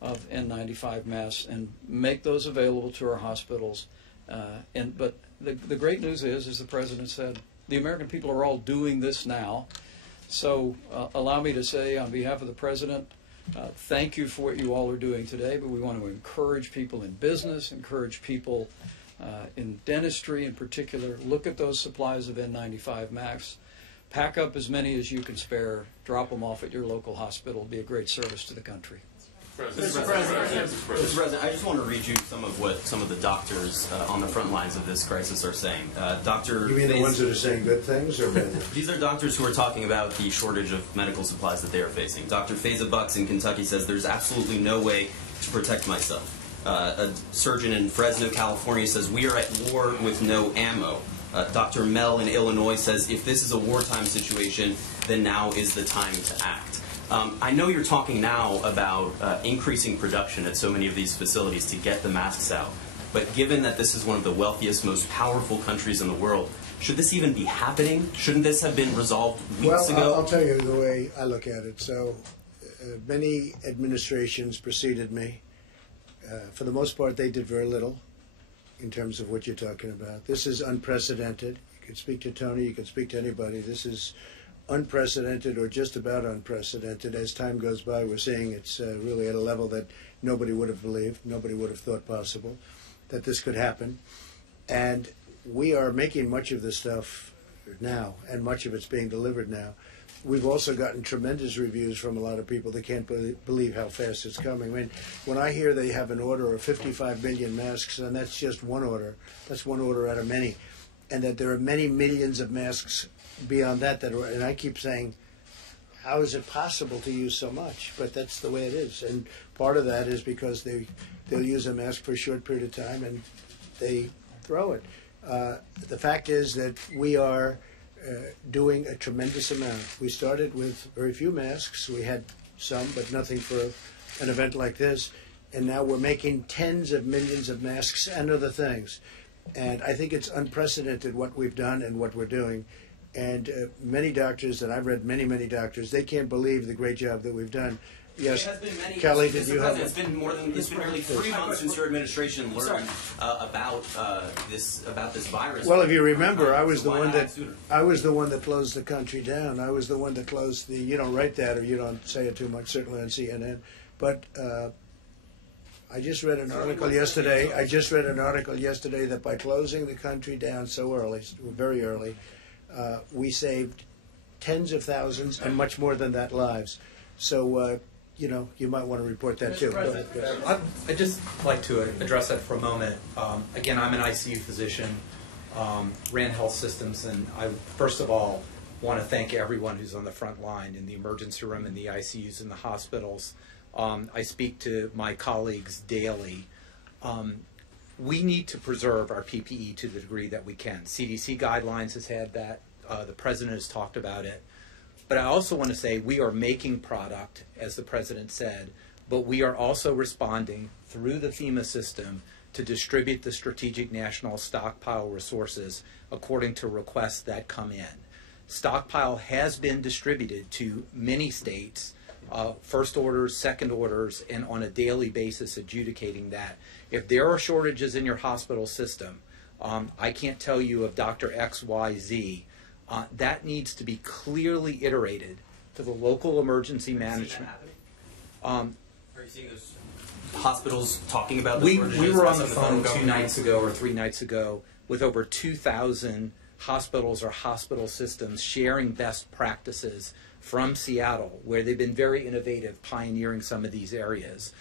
of N95 masks and make those available to our hospitals. But the great news is, as the President said, the American people are all doing this now. So allow me to say on behalf of the President, thank you for what you all are doing today, but we want to encourage people in business, encourage people in dentistry in particular, look at those supplies of N95 masks, pack up as many as you can spare, drop them off at your local hospital, be a great service to the country. Mr. President, I just want to read you some of what some of the doctors on the front lines of this crisis are saying. You mean the ones that are saying good things or bad? These are doctors who are talking about the shortage of medical supplies that they are facing. Dr. Faiza Bucks in Kentucky says there's absolutely no way to protect myself. A surgeon in Fresno, California says we are at war with no ammo. Dr. Mel in Illinois says if this is a wartime situation, then now is the time to act. I know you're talking now about increasing production at so many of these facilities to get the masks out, but given that this is one of the wealthiest, most powerful countries in the world, should this even be happening? Shouldn't this have been resolved weeks ago? I'll tell you the way I look at it. So many administrations preceded me. For the most part, they did very little in terms of what you're talking about. This is unprecedented. You can speak to Tony, you can speak to anybody. This is unprecedented or just about unprecedented. As time goes by, we're seeing it's really at a level that nobody would have believed, nobody would have thought possible that this could happen. And we are making much of this stuff now, and much of it's being delivered now. We've also gotten tremendous reviews from a lot of people that can't believe how fast it's coming. I mean, when I hear they have an order of 55 million masks, and that's just one order, that's one order out of many, and that there are many millions of masks beyond that are, and I keep saying, how is it possible to use so much? But that's the way it is, and part of that is because they'll use a mask for a short period of time and they throw it. The fact is that we are doing a tremendous amount. We started with very few masks. We had some, but nothing for an event like this. And now we're making tens of millions of masks and other things. And I think it's unprecedented what we've done and what we're doing. And many doctors, and I've read many doctors, they can't believe the great job that we've done. Yes, Kelly, did you have? It's been nearly 3 months since your administration learned about this virus. Well, if you remember, I was the one that closed the country down. I was the one that closed the. You don't write that, or you don't say it too much, certainly on CNN. But I just read an article yesterday. That by closing the country down so early, very early, we saved tens of thousands and much more than that lives. So. You might want to report that too. I'd just like to address that for a moment. Again, I'm an ICU physician, ran health systems, and I first of all want to thank everyone who's on the front line in the emergency room, in the ICUs, in the hospitals. I speak to my colleagues daily. We need to preserve our PPE to the degree that we can. CDC guidelines has had that. The President has talked about it. But I also want to say we are making product, as the President said, but we are also responding through the FEMA system to distribute the strategic national stockpile resources according to requests that come in. Stockpile has been distributed to many states, first orders, second orders, and on a daily basis adjudicating that. If there are shortages in your hospital system, I can't tell you of Dr. XYZ, that needs to be clearly iterated to the local emergency management. Are you seeing those hospitals talking about we were on the phone 2 nights ago or 3 nights ago with over 2,000 hospitals or hospital systems sharing best practices from Seattle, where they've been very innovative, pioneering some of these areas.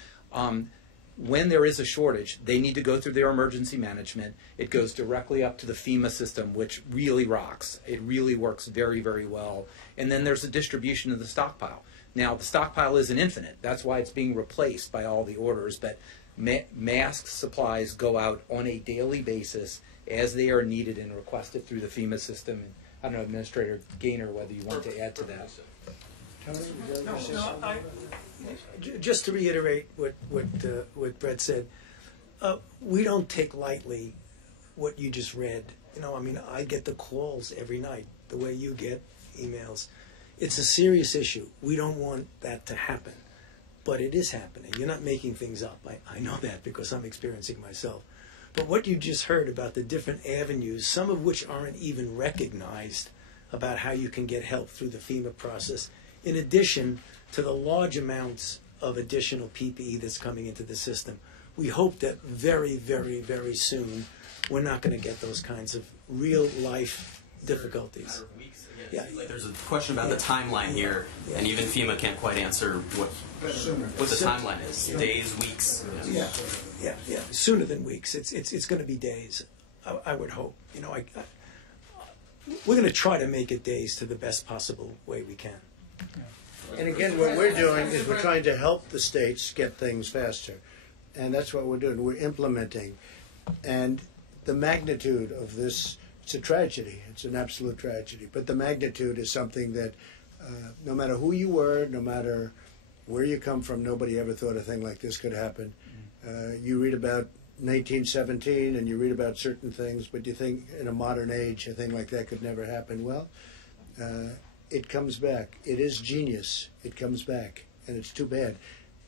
When there is a shortage, they need to go through their emergency management. It goes directly up to the FEMA system, which really rocks. It really works very, very well. And then there's a distribution of the stockpile. Now, the stockpile isn't infinite. That's why it's being replaced by all the orders. But masks, supplies go out on a daily basis as they are needed and requested through the FEMA system. And I don't know, Administrator Gaynor, whether you want to add to that. Just to reiterate what Brett said, we don't take lightly what you just read. I get the calls every night, the way you get emails. It's a serious issue. We don't want that to happen, but it is happening. You're not making things up. I know that because I'm experiencing myself. But what you just heard about the different avenues, some of which aren't even recognized, about how you can get help through the FEMA process, in addition to the large amounts of additional PPE that's coming into the system. We hope that very, very, very soon we're not going to get those kinds of real life difficulties. Yeah. Like there's a question about the timeline here, and even FEMA can't quite answer what the timeline is. Days, weeks. Yeah. Sooner than weeks. It's going to be days. I would hope. You know, we're going to try to make it days to the best possible way we can. And again, what we're doing is we're trying to help the states get things faster. And that's what we're doing. We're implementing. And the magnitude of this, it's a tragedy. It's an absolute tragedy. But the magnitude is something that no matter who you were, no matter where you come from, nobody ever thought a thing like this could happen. You read about 1917 and you read about certain things, but you think in a modern age a thing like that could never happen. Well, it comes back. It is genius. It comes back, and it's too bad.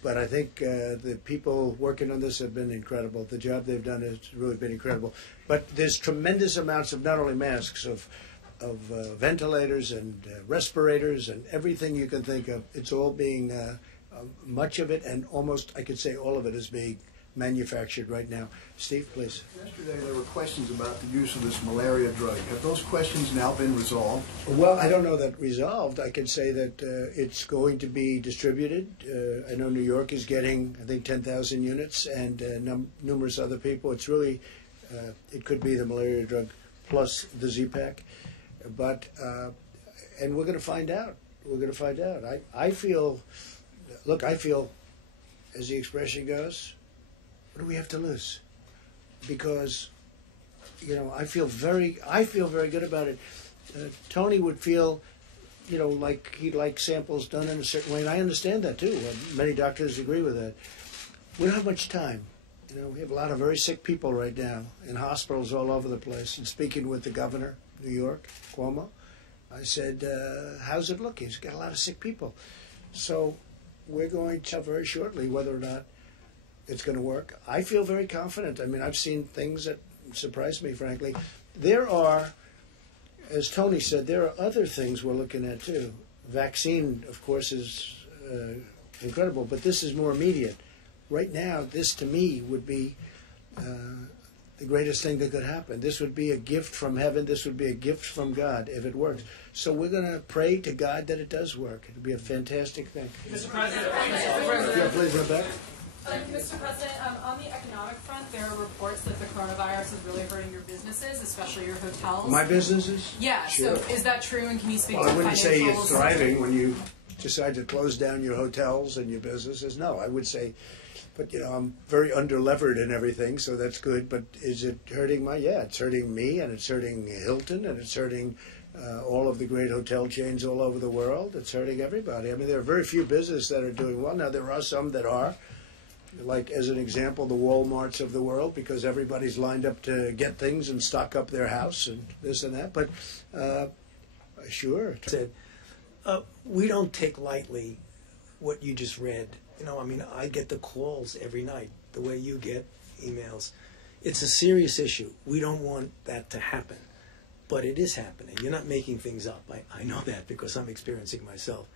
But I think the people working on this have been incredible. The job they've done has really been incredible. But there's tremendous amounts of not only masks, of ventilators and respirators and everything you can think of. It's all being, much of it and almost, I could say all of it is being manufactured right now. Steve, please. Yesterday there were questions about the use of this malaria drug. Have those questions now been resolved? Well, I don't know that resolved. I can say that it's going to be distributed. I know New York is getting, I think, 10,000 units and numerous other people. It's really, it could be the malaria drug plus the Z-Pack. But, and we're going to find out. We're going to find out. I feel, look, I feel, as the expression goes, what do we have to lose? Because, you know, I feel very good about it. Tony would feel, you know, like he'd like samples done in a certain way, and I understand that too. Many doctors agree with that. We don't have much time. You know, we have a lot of very sick people right now in hospitals all over the place. And speaking with the governor of New York, Cuomo, I said, how's it look? He's got a lot of sick people. So we're going to tell very shortly whether or not it's going to work. I feel very confident. I mean, I've seen things that surprised me, frankly. There are, as Tony said, there are other things we're looking at too. Vaccine, of course, is incredible, but this is more immediate. Right now, this to me would be the greatest thing that could happen. This would be a gift from heaven. This would be a gift from God if it works. So we're going to pray to God that it does work. It would be a fantastic thing. Mr. President. Yeah, please, Rebecca. Mr. President, on the economic front, there are reports that the coronavirus is really hurting your businesses, especially your hotels. My businesses? Yeah, Sure. so is that true, and can you speak Well, to I wouldn't say it's financials? thriving when you decide to close down your hotels and your businesses. No, I would say, but you know, I'm very underlevered and everything, so that's good. But is it hurting my? Yeah, it's hurting me, and it's hurting Hilton, and it's hurting all of the great hotel chains all over the world. It's hurting everybody. I mean, there are very few businesses that are doing well. Now, there are some that are. Like, as an example, the Walmarts of the world, because everybody's lined up to get things and stock up their house and this and that. But sure. Said, we don't take lightly what you just read. You know, I mean, I get the calls every night, the way you get emails. It's a serious issue. We don't want that to happen, but it is happening. You're not making things up. I know that because I'm experiencing myself.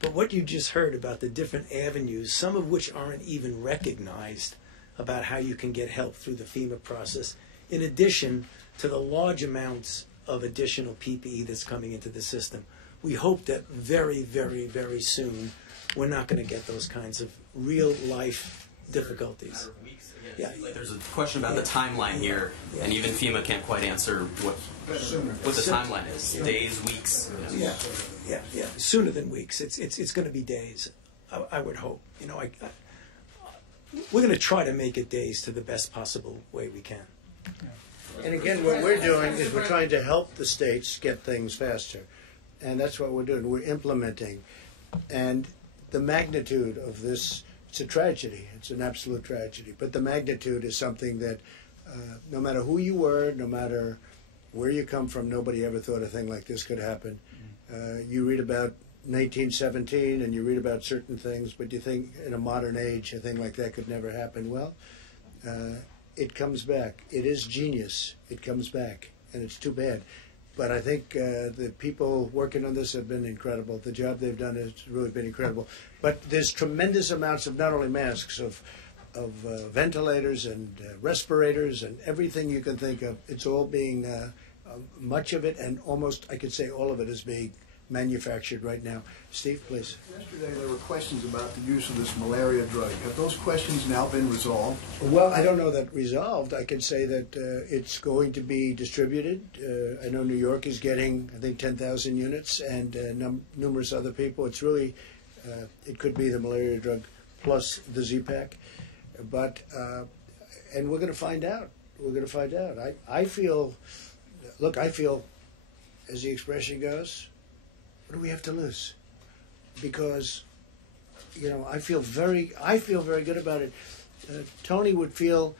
But what you just heard about the different avenues, some of which aren't even recognized, about how you can get help through the FEMA process, in addition to the large amounts of additional PPE that's coming into the system. We hope that very, very, very soon we're not going to get those kinds of real life difficulties. Yeah. Like there's a question about the timeline here, and even FEMA can't quite answer what the timeline is. Days, weeks. Yeah. Sooner than weeks. It's going to be days. I would hope. You know, we're going to try to make it days to the best possible way we can. And again, what we're doing is we're trying to help the states get things faster. And that's what we're doing. We're implementing. And the magnitude of this, it's a tragedy. It's an absolute tragedy. But the magnitude is something that no matter who you were, no matter where you come from, nobody ever thought a thing like this could happen. You read about 1917 and you read about certain things, but you think in a modern age a thing like that could never happen. Well, it comes back. It is genius. It comes back, and it's too bad. But I think the people working on this have been incredible. The job they've done has really been incredible. But there's tremendous amounts of not only masks, of ventilators and respirators and everything you can think of. It's all being, much of it, and almost, I could say all of it, is being manufactured right now. Steve, please. Yesterday there were questions about the use of this malaria drug. Have those questions now been resolved? Well, I don't know that resolved. I can say that it's going to be distributed. I know New York is getting, I think, 10,000 units, and numerous other people. It's really, it could be the malaria drug plus the Z-Pack. But, and we're going to find out. We're going to find out. I feel, look, I feel, as the expression goes, what do we have to lose? Because, you know, I feel very good about it. Tony would feel,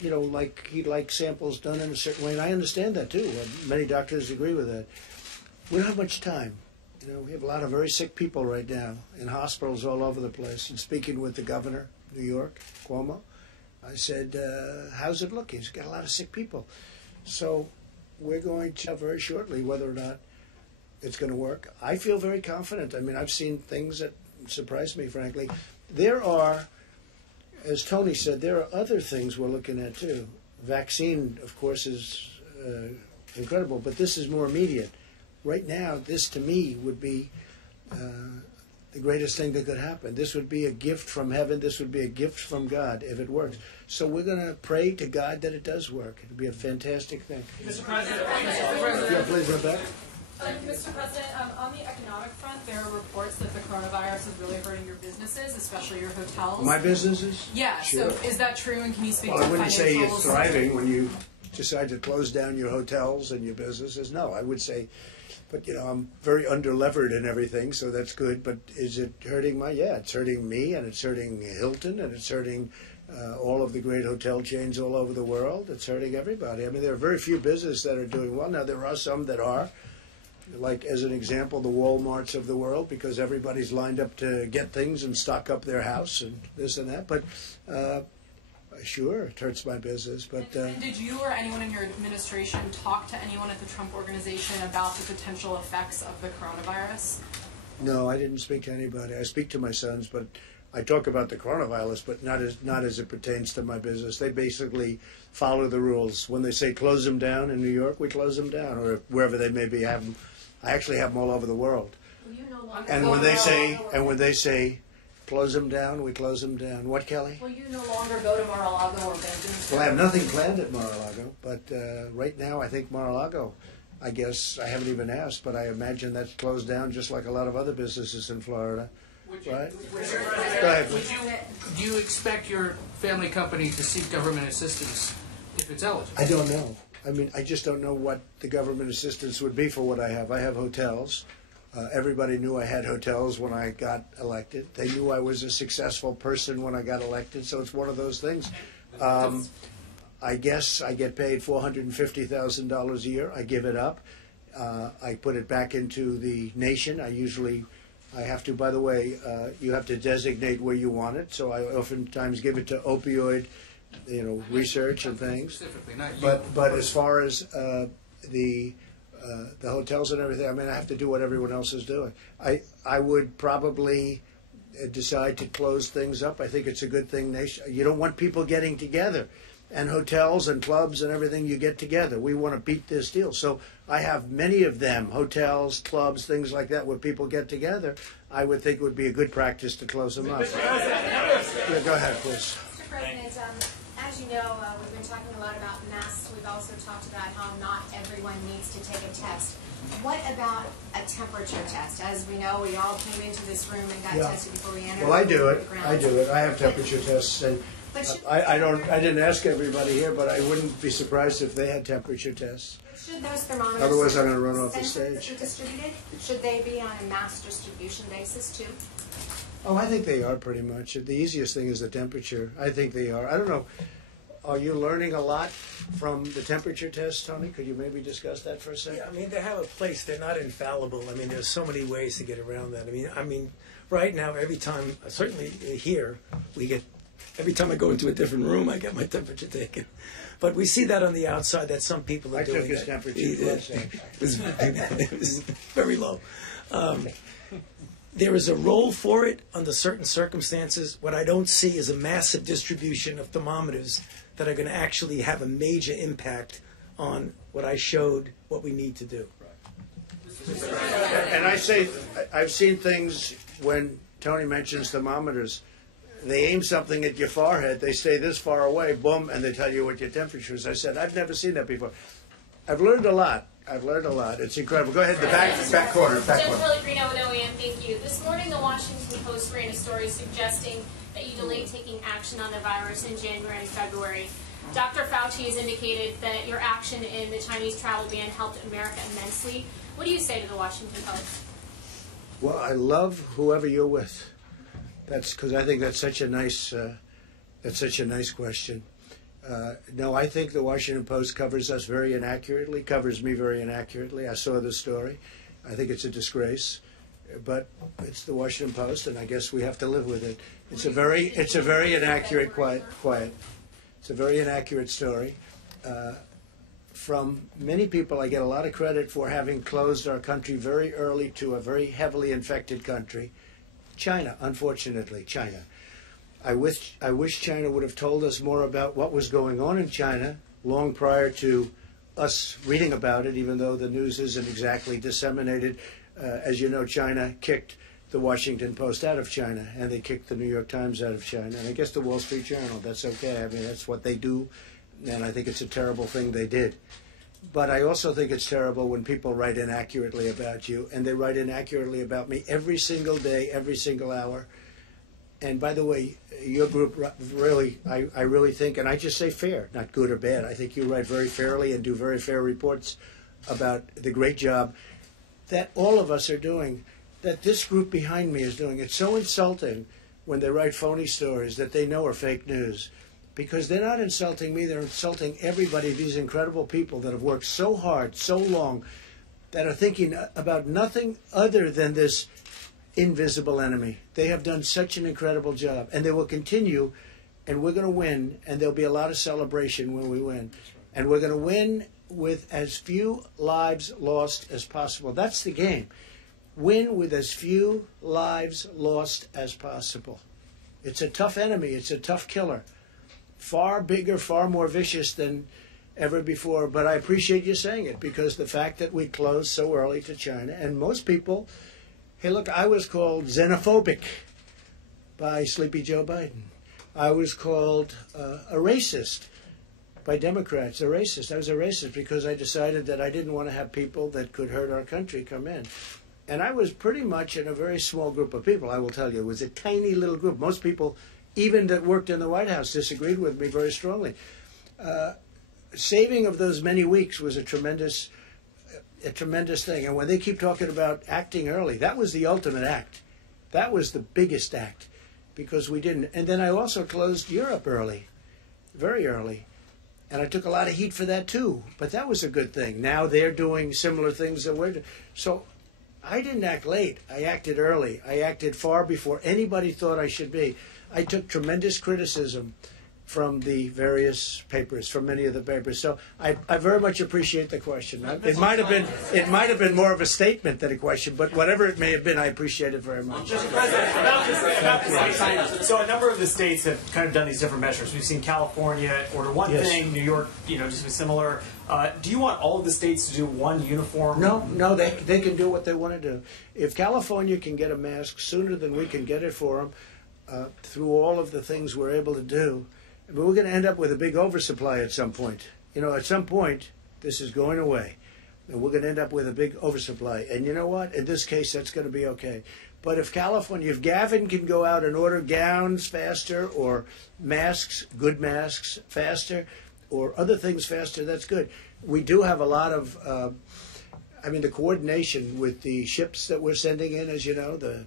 you know, like he'd like samples done in a certain way, and I understand that too. Many doctors agree with that. We don't have much time. You know, we have a lot of very sick people right now in hospitals all over the place. And speaking with the governor, New York, Cuomo, I said, how's it looking? He's got a lot of sick people. So we're going to know very shortly whether or not it's going to work. I feel very confident. I mean, I've seen things that surprise me, frankly. There are, as Tony said, there are other things we're looking at too. Vaccine, of course, is incredible, but this is more immediate. Right now, this to me would be the greatest thing that could happen. This would be a gift from heaven. This would be a gift from God if it works. So we're going to pray to God that it does work. It would be a fantastic thing. Mr. President. Yeah, please, Rebecca. Mr. President, on the economic front, there are reports that the coronavirus is really hurting your businesses, especially your hotels. My businesses? Yeah, Sure. So is that true, and can you speak Well, to I wouldn't say financials? it's thriving when you decide to close down your hotels and your businesses. No, I would say, but you know, I'm very under-levered and everything, so that's good. But is it hurting yeah, it's hurting me, and it's hurting Hilton, and it's hurting all of the great hotel chains all over the world. It's hurting everybody. I mean, there are very few businesses that are doing well. Now, there are some that are, like, as an example, the Walmarts of the world, because everybody's lined up to get things and stock up their house and this and that. But sure, it hurts my business. But did you or anyone in your administration talk to anyone at the Trump Organization about the potential effects of the coronavirus? No, I didn't speak to anybody. I speak to my sons, but I talk about the coronavirus, but not as it pertains to my business. They basically follow the rules. When they say close them down in New York, we close them down, or wherever they may be. I actually have them all over the world. Well, you no longer And when they say close them down, we close them down. What, Kelly? Will you no longer go to Mar-a-Lago or Benjamin? Well, I have nothing planned at Mar-a-Lago, but right now I think Mar-a-Lago, I guess, I haven't even asked, but I imagine that's closed down just like a lot of other businesses in Florida. Right? Go ahead. Do you expect your family company to seek government assistance if it's eligible? I don't know. I mean, I just don't know what the government assistance would be for what I have. I have hotels. Everybody knew I had hotels when I got elected. They knew I was a successful person when I got elected, so it's one of those things. I guess I get paid $450,000 a year. I give it up. I put it back into the nation. I have to, by the way, you have to designate where you want it, so I oftentimes give it to opioid, research and things. Specifically, not you. But as far as the hotels and everything, I mean, I have to do what everyone else is doing. I would probably decide to close things up. I think it's a good thing. You don't want people getting together. And hotels and clubs and everything, you get together. We want to beat this deal. So I have many of them, hotels, clubs, things like that, where people get together. I would think it would be a good practice to close them up. Yeah, go ahead, please. Mr. President, as you know, we've been talking a lot about masks. We've also talked about how not everyone needs to take a test. What about a temperature test? As we know, we all came into this room and got tested before we entered. Well, I do it. I have temperature tests, and I didn't ask everybody here, but I wouldn't be surprised if they had temperature tests. Should those thermometers, otherwise I'm going to run off the stage. Be distributed? Should they be on a mass distribution basis too? Oh, I think they are pretty much. The easiest thing is the temperature. I think they are. I don't know. Are you learning a lot from the temperature test, Tony? Could you maybe discuss that for a second? Yeah, I mean, they have a place. They're not infallible. I mean, there's so many ways to get around that. I mean, right now, every time, certainly here, every time I go into a different room, I get my temperature taken. But we see that on the outside, that some people are doing I took his that. temperature. It was very low. There is a role for it under certain circumstances. What I don't see is a massive distribution of thermometers that are going to actually have a major impact on what I showed, what we need to do. And I say, I've seen things when Tony mentions thermometers. They aim something at your forehead, they stay this far away, boom, and they tell you what your temperature is. I said, I've never seen that before. I've learned a lot. It's incredible. Go ahead, the back corner. Jennifer Greeno with OEM, thank you. This morning, the Washington Post ran a story suggesting that you delayed taking action on the virus in January and February. Dr. Fauci has indicated that your action in the Chinese travel ban helped America immensely. What do you say to the Washington Post? Well, I love whoever you're with. That's because I think that's such a nice question. No, I think the Washington Post covers us very inaccurately, covers me very inaccurately. I saw the story. I think it's a disgrace, but it's the Washington Post, and I guess we have to live with it. It's a very inaccurate, It's a very inaccurate story. From many people, I get a lot of credit for having closed our country very early to a very heavily infected country. China, unfortunately, China. I wish China would have told us more about what was going on in China long prior to us reading about it, even though the news isn't exactly disseminated. As you know, China kicked the Washington Post out of China, and they kicked the New York Times out of China, and I guess the Wall Street Journal. That's okay. I mean, that's what they do, and I think it's a terrible thing they did. But I also think it's terrible when people write inaccurately about you, and they write inaccurately about me every single day, every single hour. And by the way, your group really, I really think, and I just say fair, not good or bad. I think you write very fairly and do very fair reports about the great job that all of us are doing, that this group behind me is doing. It's so insulting when they write phony stories that they know are fake news, because they're not insulting me, they're insulting everybody, these incredible people that have worked so hard, so long, that are thinking about nothing other than this invisible enemy. They have done such an incredible job, and they will continue, and we're going to win, and there'll be a lot of celebration when we win. And we're going to win with as few lives lost as possible. That's the game. Win with as few lives lost as possible. It's a tough enemy. It's a tough killer. Far bigger, far more vicious than ever before. But I appreciate you saying it, because the fact that we closed so early to China, and most people, hey, look, I was called xenophobic by Sleepy Joe Biden. I was called a racist by Democrats, a racist. I was a racist because I decided that I didn't want to have people that could hurt our country come in. And I was pretty much in a very small group of people, I will tell you. It was a tiny little group. Most people, even that worked in the White House, disagreed with me very strongly. Saving of those many weeks was a tremendous thing. And when they keep talking about acting early, that was the ultimate act. That was the biggest act, because we didn't. And then I also closed Europe early, very early. And I took a lot of heat for that too. But that was a good thing. Now they're doing similar things that we're doing. So I didn't act late. I acted early. I acted far before anybody thought I should be. I took tremendous criticism from the various papers, from many of the papers. So I very much appreciate the question. It might have been more of a statement than a question, but whatever it may have been, I appreciate it very much. Mr. President, about this, so a number of the states have kind of done these different measures. We've seen California order one thing, New York, just similar. Do you want all of the states to do one uniform? No, they can do what they want to do. If California can get a mask sooner than we can get it for them, through all of the things we're able to do, but we're going to end up with a big oversupply at some point. At some point, this is going away. And we're going to end up with a big oversupply. And you know what? In this case, that's going to be okay. But if Gavin can go out and order gowns faster, or masks, good masks faster, or other things faster, that's good. We do have a lot of, the coordination with the ships that we're sending in, as you know, the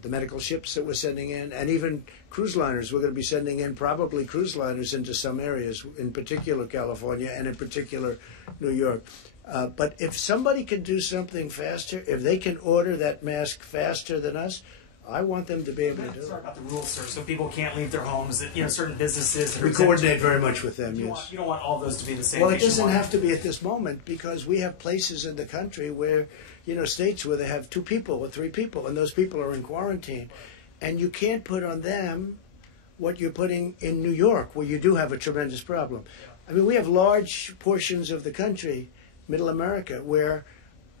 the medical ships that we're sending in, and even cruise liners. We're going to be sending in probably cruise liners into some areas, in particular California and in particular New York. But if somebody can do something faster, if they can order that mask faster than us, I want them to be able to do it. Sorry about the rules, sir. So people can't leave their homes. Certain businesses. We coordinate very much with them. You don't want all those to be the same. Well, it doesn't have to be at this moment, because we have places in the country where, states where they have 2 people or 3 people, and those people are in quarantine, and you can't put on them what you're putting in New York, where you do have a tremendous problem. I mean, we have large portions of the country, Middle America, where,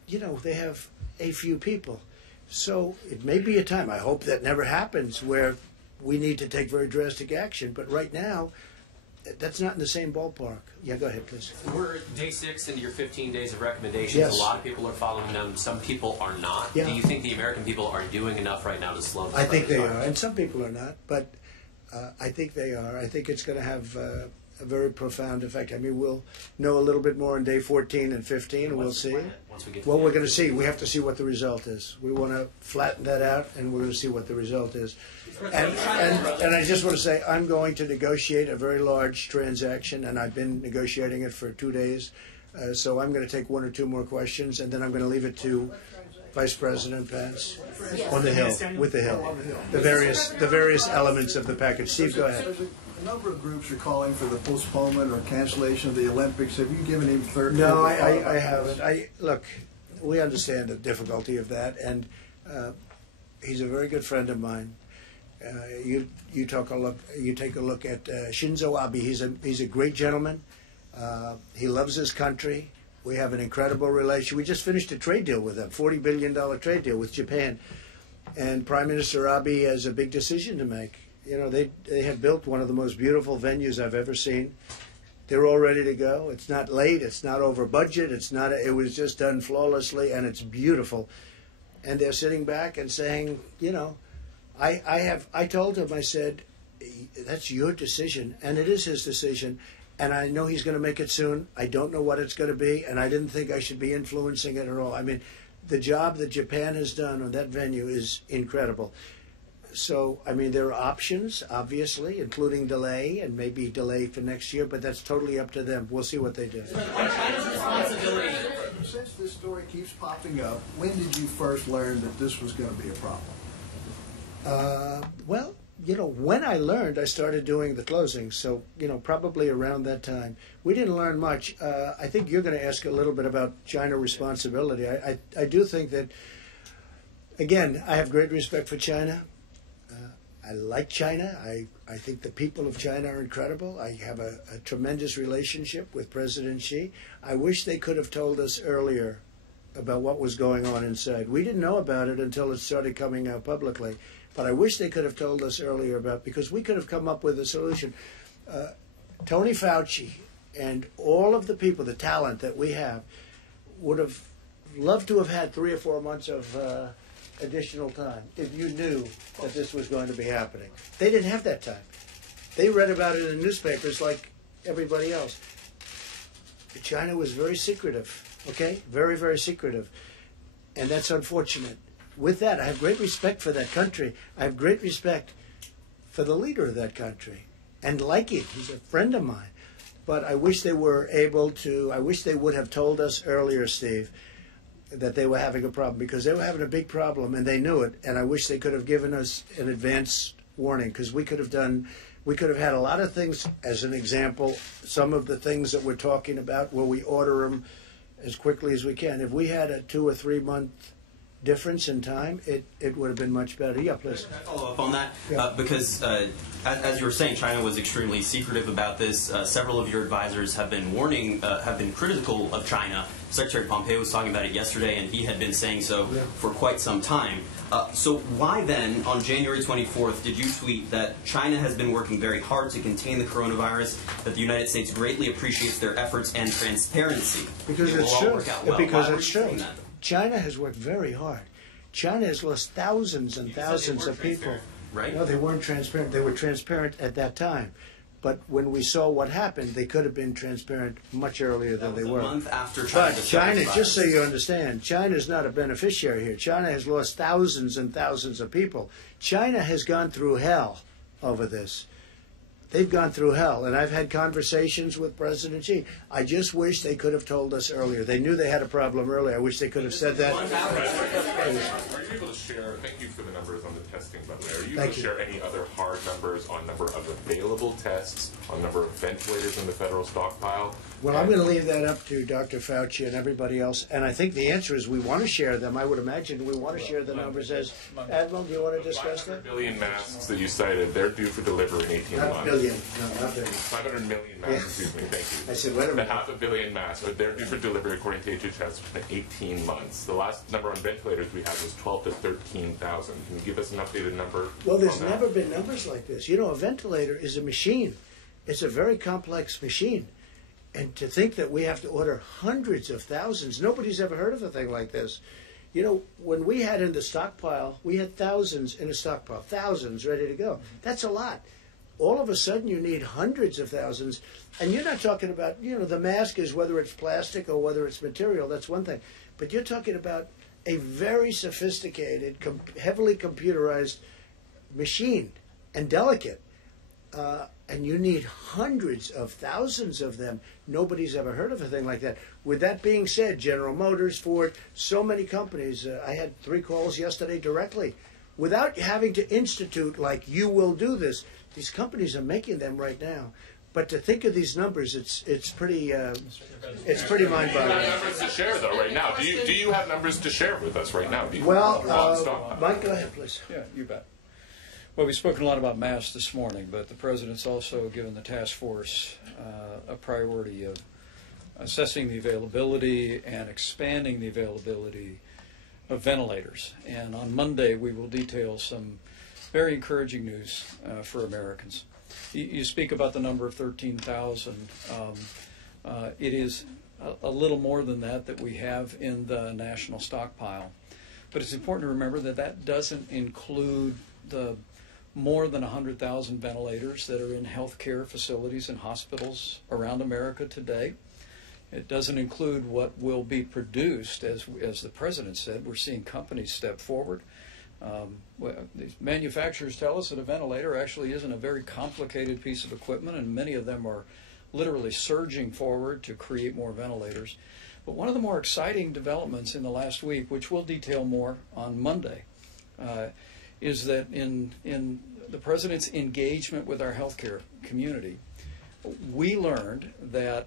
they have a few people. So it may be a time, I hope that never happens, where we need to take very drastic action. But right now, that's not in the same ballpark. Yeah, go ahead, please. We're day 6 into your 15 days of recommendations. Yes. A lot of people are following them. Some people are not. Yeah. Do you think the American people are doing enough right now to slow this? I think they are, and some people are not, but I think they are. I think it's going to have a very profound effect. I mean, we'll know a little bit more on day 14 and 15, and we'll see. Well, we're going to see. We have to see what the result is. We want to flatten that out, and we're going to see what the result is. And I just want to say, I'm going to negotiate a very large transaction, and I've been negotiating it for 2 days. So I'm going to take 1 or 2 more questions, and then I'm going to leave it to Vice President Pence on the Hill, with the Hill, the various elements of the package. Steve, go ahead. A number of groups are calling for the postponement or cancellation of the Olympics. Have you given him third? No, I haven't. Look, we understand the difficulty of that, and he's a very good friend of mine. You take a look at Shinzo Abe. He's a great gentleman. He loves his country. We have an incredible relation. We just finished a trade deal with them, $40 billion trade deal with Japan, and Prime Minister Abe has a big decision to make. They have built one of the most beautiful venues I've ever seen. They're all ready to go. It's not late. It's not over budget. It was just done flawlessly, and it's beautiful. And they're sitting back and saying, I told him, I said, that's your decision, and it is his decision, and I know he's going to make it soon. I don't know what it's going to be, and I didn't think I should be influencing it at all. I mean, the job that Japan has done on that venue is incredible. So, I mean, there are options, obviously, including delay, and maybe delay for next year, but that's totally up to them. We'll see what they do. Since this story keeps popping up, when did you first learn that this was going to be a problem? Well, when I learned, I started doing the closing, so, probably around that time. We didn't learn much. I think you're going to ask a little bit about China responsibility. I do think that, again, I have great respect for China. I like China. I think the people of China are incredible. I have a tremendous relationship with President Xi. I wish they could have told us earlier about what was going on inside. We didn't know about it until it started coming out publicly. But I wish they could have told us earlier because we could have come up with a solution. Tony Fauci and all of the people, the talent that we have, would have loved to have had 3 or 4 months of additional time if you knew that this was going to be happening. They didn't have that time. They read about it in newspapers like everybody else. China was very secretive, okay? Very, very secretive. And that's unfortunate. With that, I have great respect for that country. I have great respect for the leader of that country and like him. He's a friend of mine. But I wish they were able to, I wish they would have told us earlier, Steve, that they were having a problem, because they were having a big problem and they knew it. And I wish they could have given us an advance warning, because we could have had a lot of things. As an example, some of the things that we're talking about where we order them as quickly as we can. If we had a 2 or 3 month difference in time, it would have been much better. Yeah, please. Can I follow up on that? Yeah. Because, as you were saying, China was extremely secretive about this. Several of your advisors have been warning, have been critical of China. Secretary Pompeo was talking about it yesterday, and he had been saying so for quite some time. So why then, on January 24th, did you tweet that China has been working very hard to contain the coronavirus, that the United States greatly appreciates their efforts and transparency? Because it's true. Because it's true. China has worked very hard. China has lost thousands and thousands of people. Right? No, they weren't transparent. They were transparent at that time. But when we saw what happened, they could have been transparent much earlier than they were. A month after China. But China, just so you understand, China is not a beneficiary here. China has lost thousands and thousands of people. China has gone through hell over this. They've gone through hell, and I've had conversations with President Xi. I just wish they could have told us earlier. They knew they had a problem earlier. I wish they could have said that. Are you able to share, thank you for the numbers on the testing, by the way, are you able to share any other hard numbers on number of available tests, on number of ventilators in the federal stockpile? Well, I'm going to leave that up to Dr. Fauci and everybody else, and I think the answer is we want to share them. I would imagine we want to share the numbers as Admiral. Do you want to discuss that? 500 billion masks that you cited, they're due for delivery in 18 Not months. billion, no, not billion. 500 million masks, excuse me, thank you. I said, wait a minute. The half a billion masks, but they're due for delivery according to HHS within 18 months. The last number on ventilators we had was 12 to 13,000. Can you give us an updated number? Well, there's never been numbers like this. You know, a ventilator is a machine. It's a very complex machine. And to think that we have to order hundreds of thousands, nobody's ever heard of a thing like this. You know, when we had in the stockpile, we had thousands in a stockpile, thousands ready to go. That's a lot. All of a sudden, you need hundreds of thousands. And you're not talking about, you know, the mask is whether it's plastic or whether it's material, that's one thing. But you're talking about a very sophisticated, heavily computerized machine and delicate. And you need hundreds of thousands of them. Nobody's ever heard of a thing like that. With that being said, General Motors, Ford, so many companies, I had 3 calls yesterday directly. Without having to institute like you will do this, these companies are making them right now. But to think of these numbers, it's pretty mind-boggling. Do you have numbers to share though right now? Do you have numbers to share with us right now? Well, Mike, go ahead, please. Yeah, you bet. Well, we've spoken a lot about masks this morning, but the President's also given the task force a priority of assessing the availability and expanding the availability of ventilators. And on Monday, we will detail some very encouraging news for Americans. You speak about the number of 13,000. It is a little more than that we have in the national stockpile. But it's important to remember that that doesn't include the more than 100,000 ventilators that are in healthcare facilities and hospitals around America today. It doesn't include what will be produced, as the President said. We're seeing companies step forward. These manufacturers tell us that a ventilator actually isn't a very complicated piece of equipment, and many of them are literally surging forward to create more ventilators. But one of the more exciting developments in the last week, which we'll detail more on Monday, is that in the President's engagement with our healthcare community, we learned that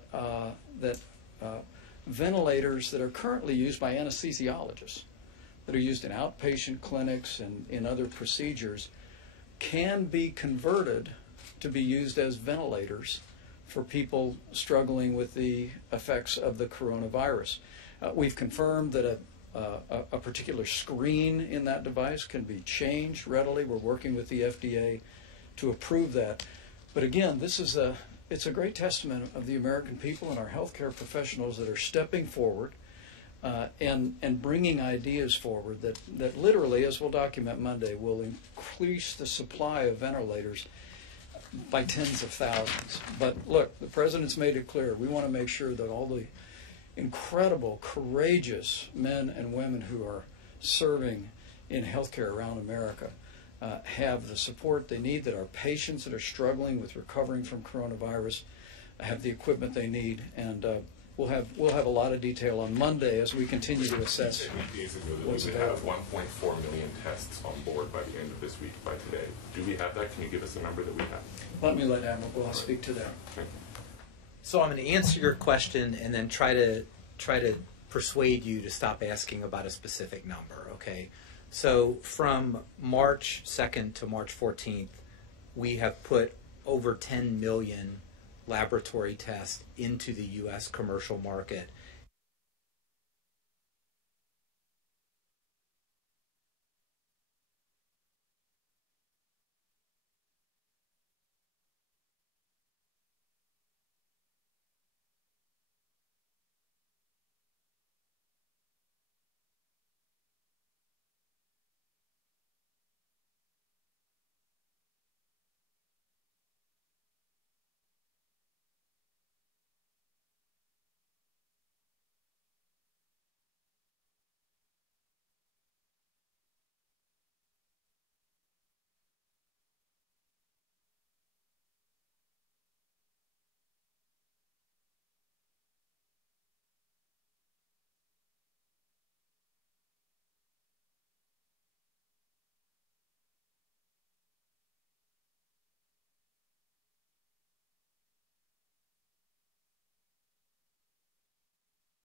ventilators that are currently used by anesthesiologists, that are used in outpatient clinics and in other procedures, can be converted to be used as ventilators for people struggling with the effects of the coronavirus. We've confirmed that a particular screen in that device can be changed readily. We're working with the FDA to approve that. But again, it's a great testament of the American people and our healthcare professionals that are stepping forward and bringing ideas forward that literally, as we'll document Monday, will increase the supply of ventilators by tens of thousands. But look, the President's made it clear. We want to make sure that all the incredible, courageous men and women who are serving in healthcare around America have the support they need, that our patients that are struggling with recovering from coronavirus have the equipment they need, and we'll have a lot of detail on Monday as we continue to assess Days ago that what's we would available. have 1.4 million tests on board by the end of this week, by today. Do we have that? Can you give us the number that we have? Let me let Admiral Ball speak to that. Thank you. So I'm going to answer your question and then try to persuade you to stop asking about a specific number, okay? So from March 2nd to March 14th, we have put over 10 million laboratory tests into the U.S. commercial market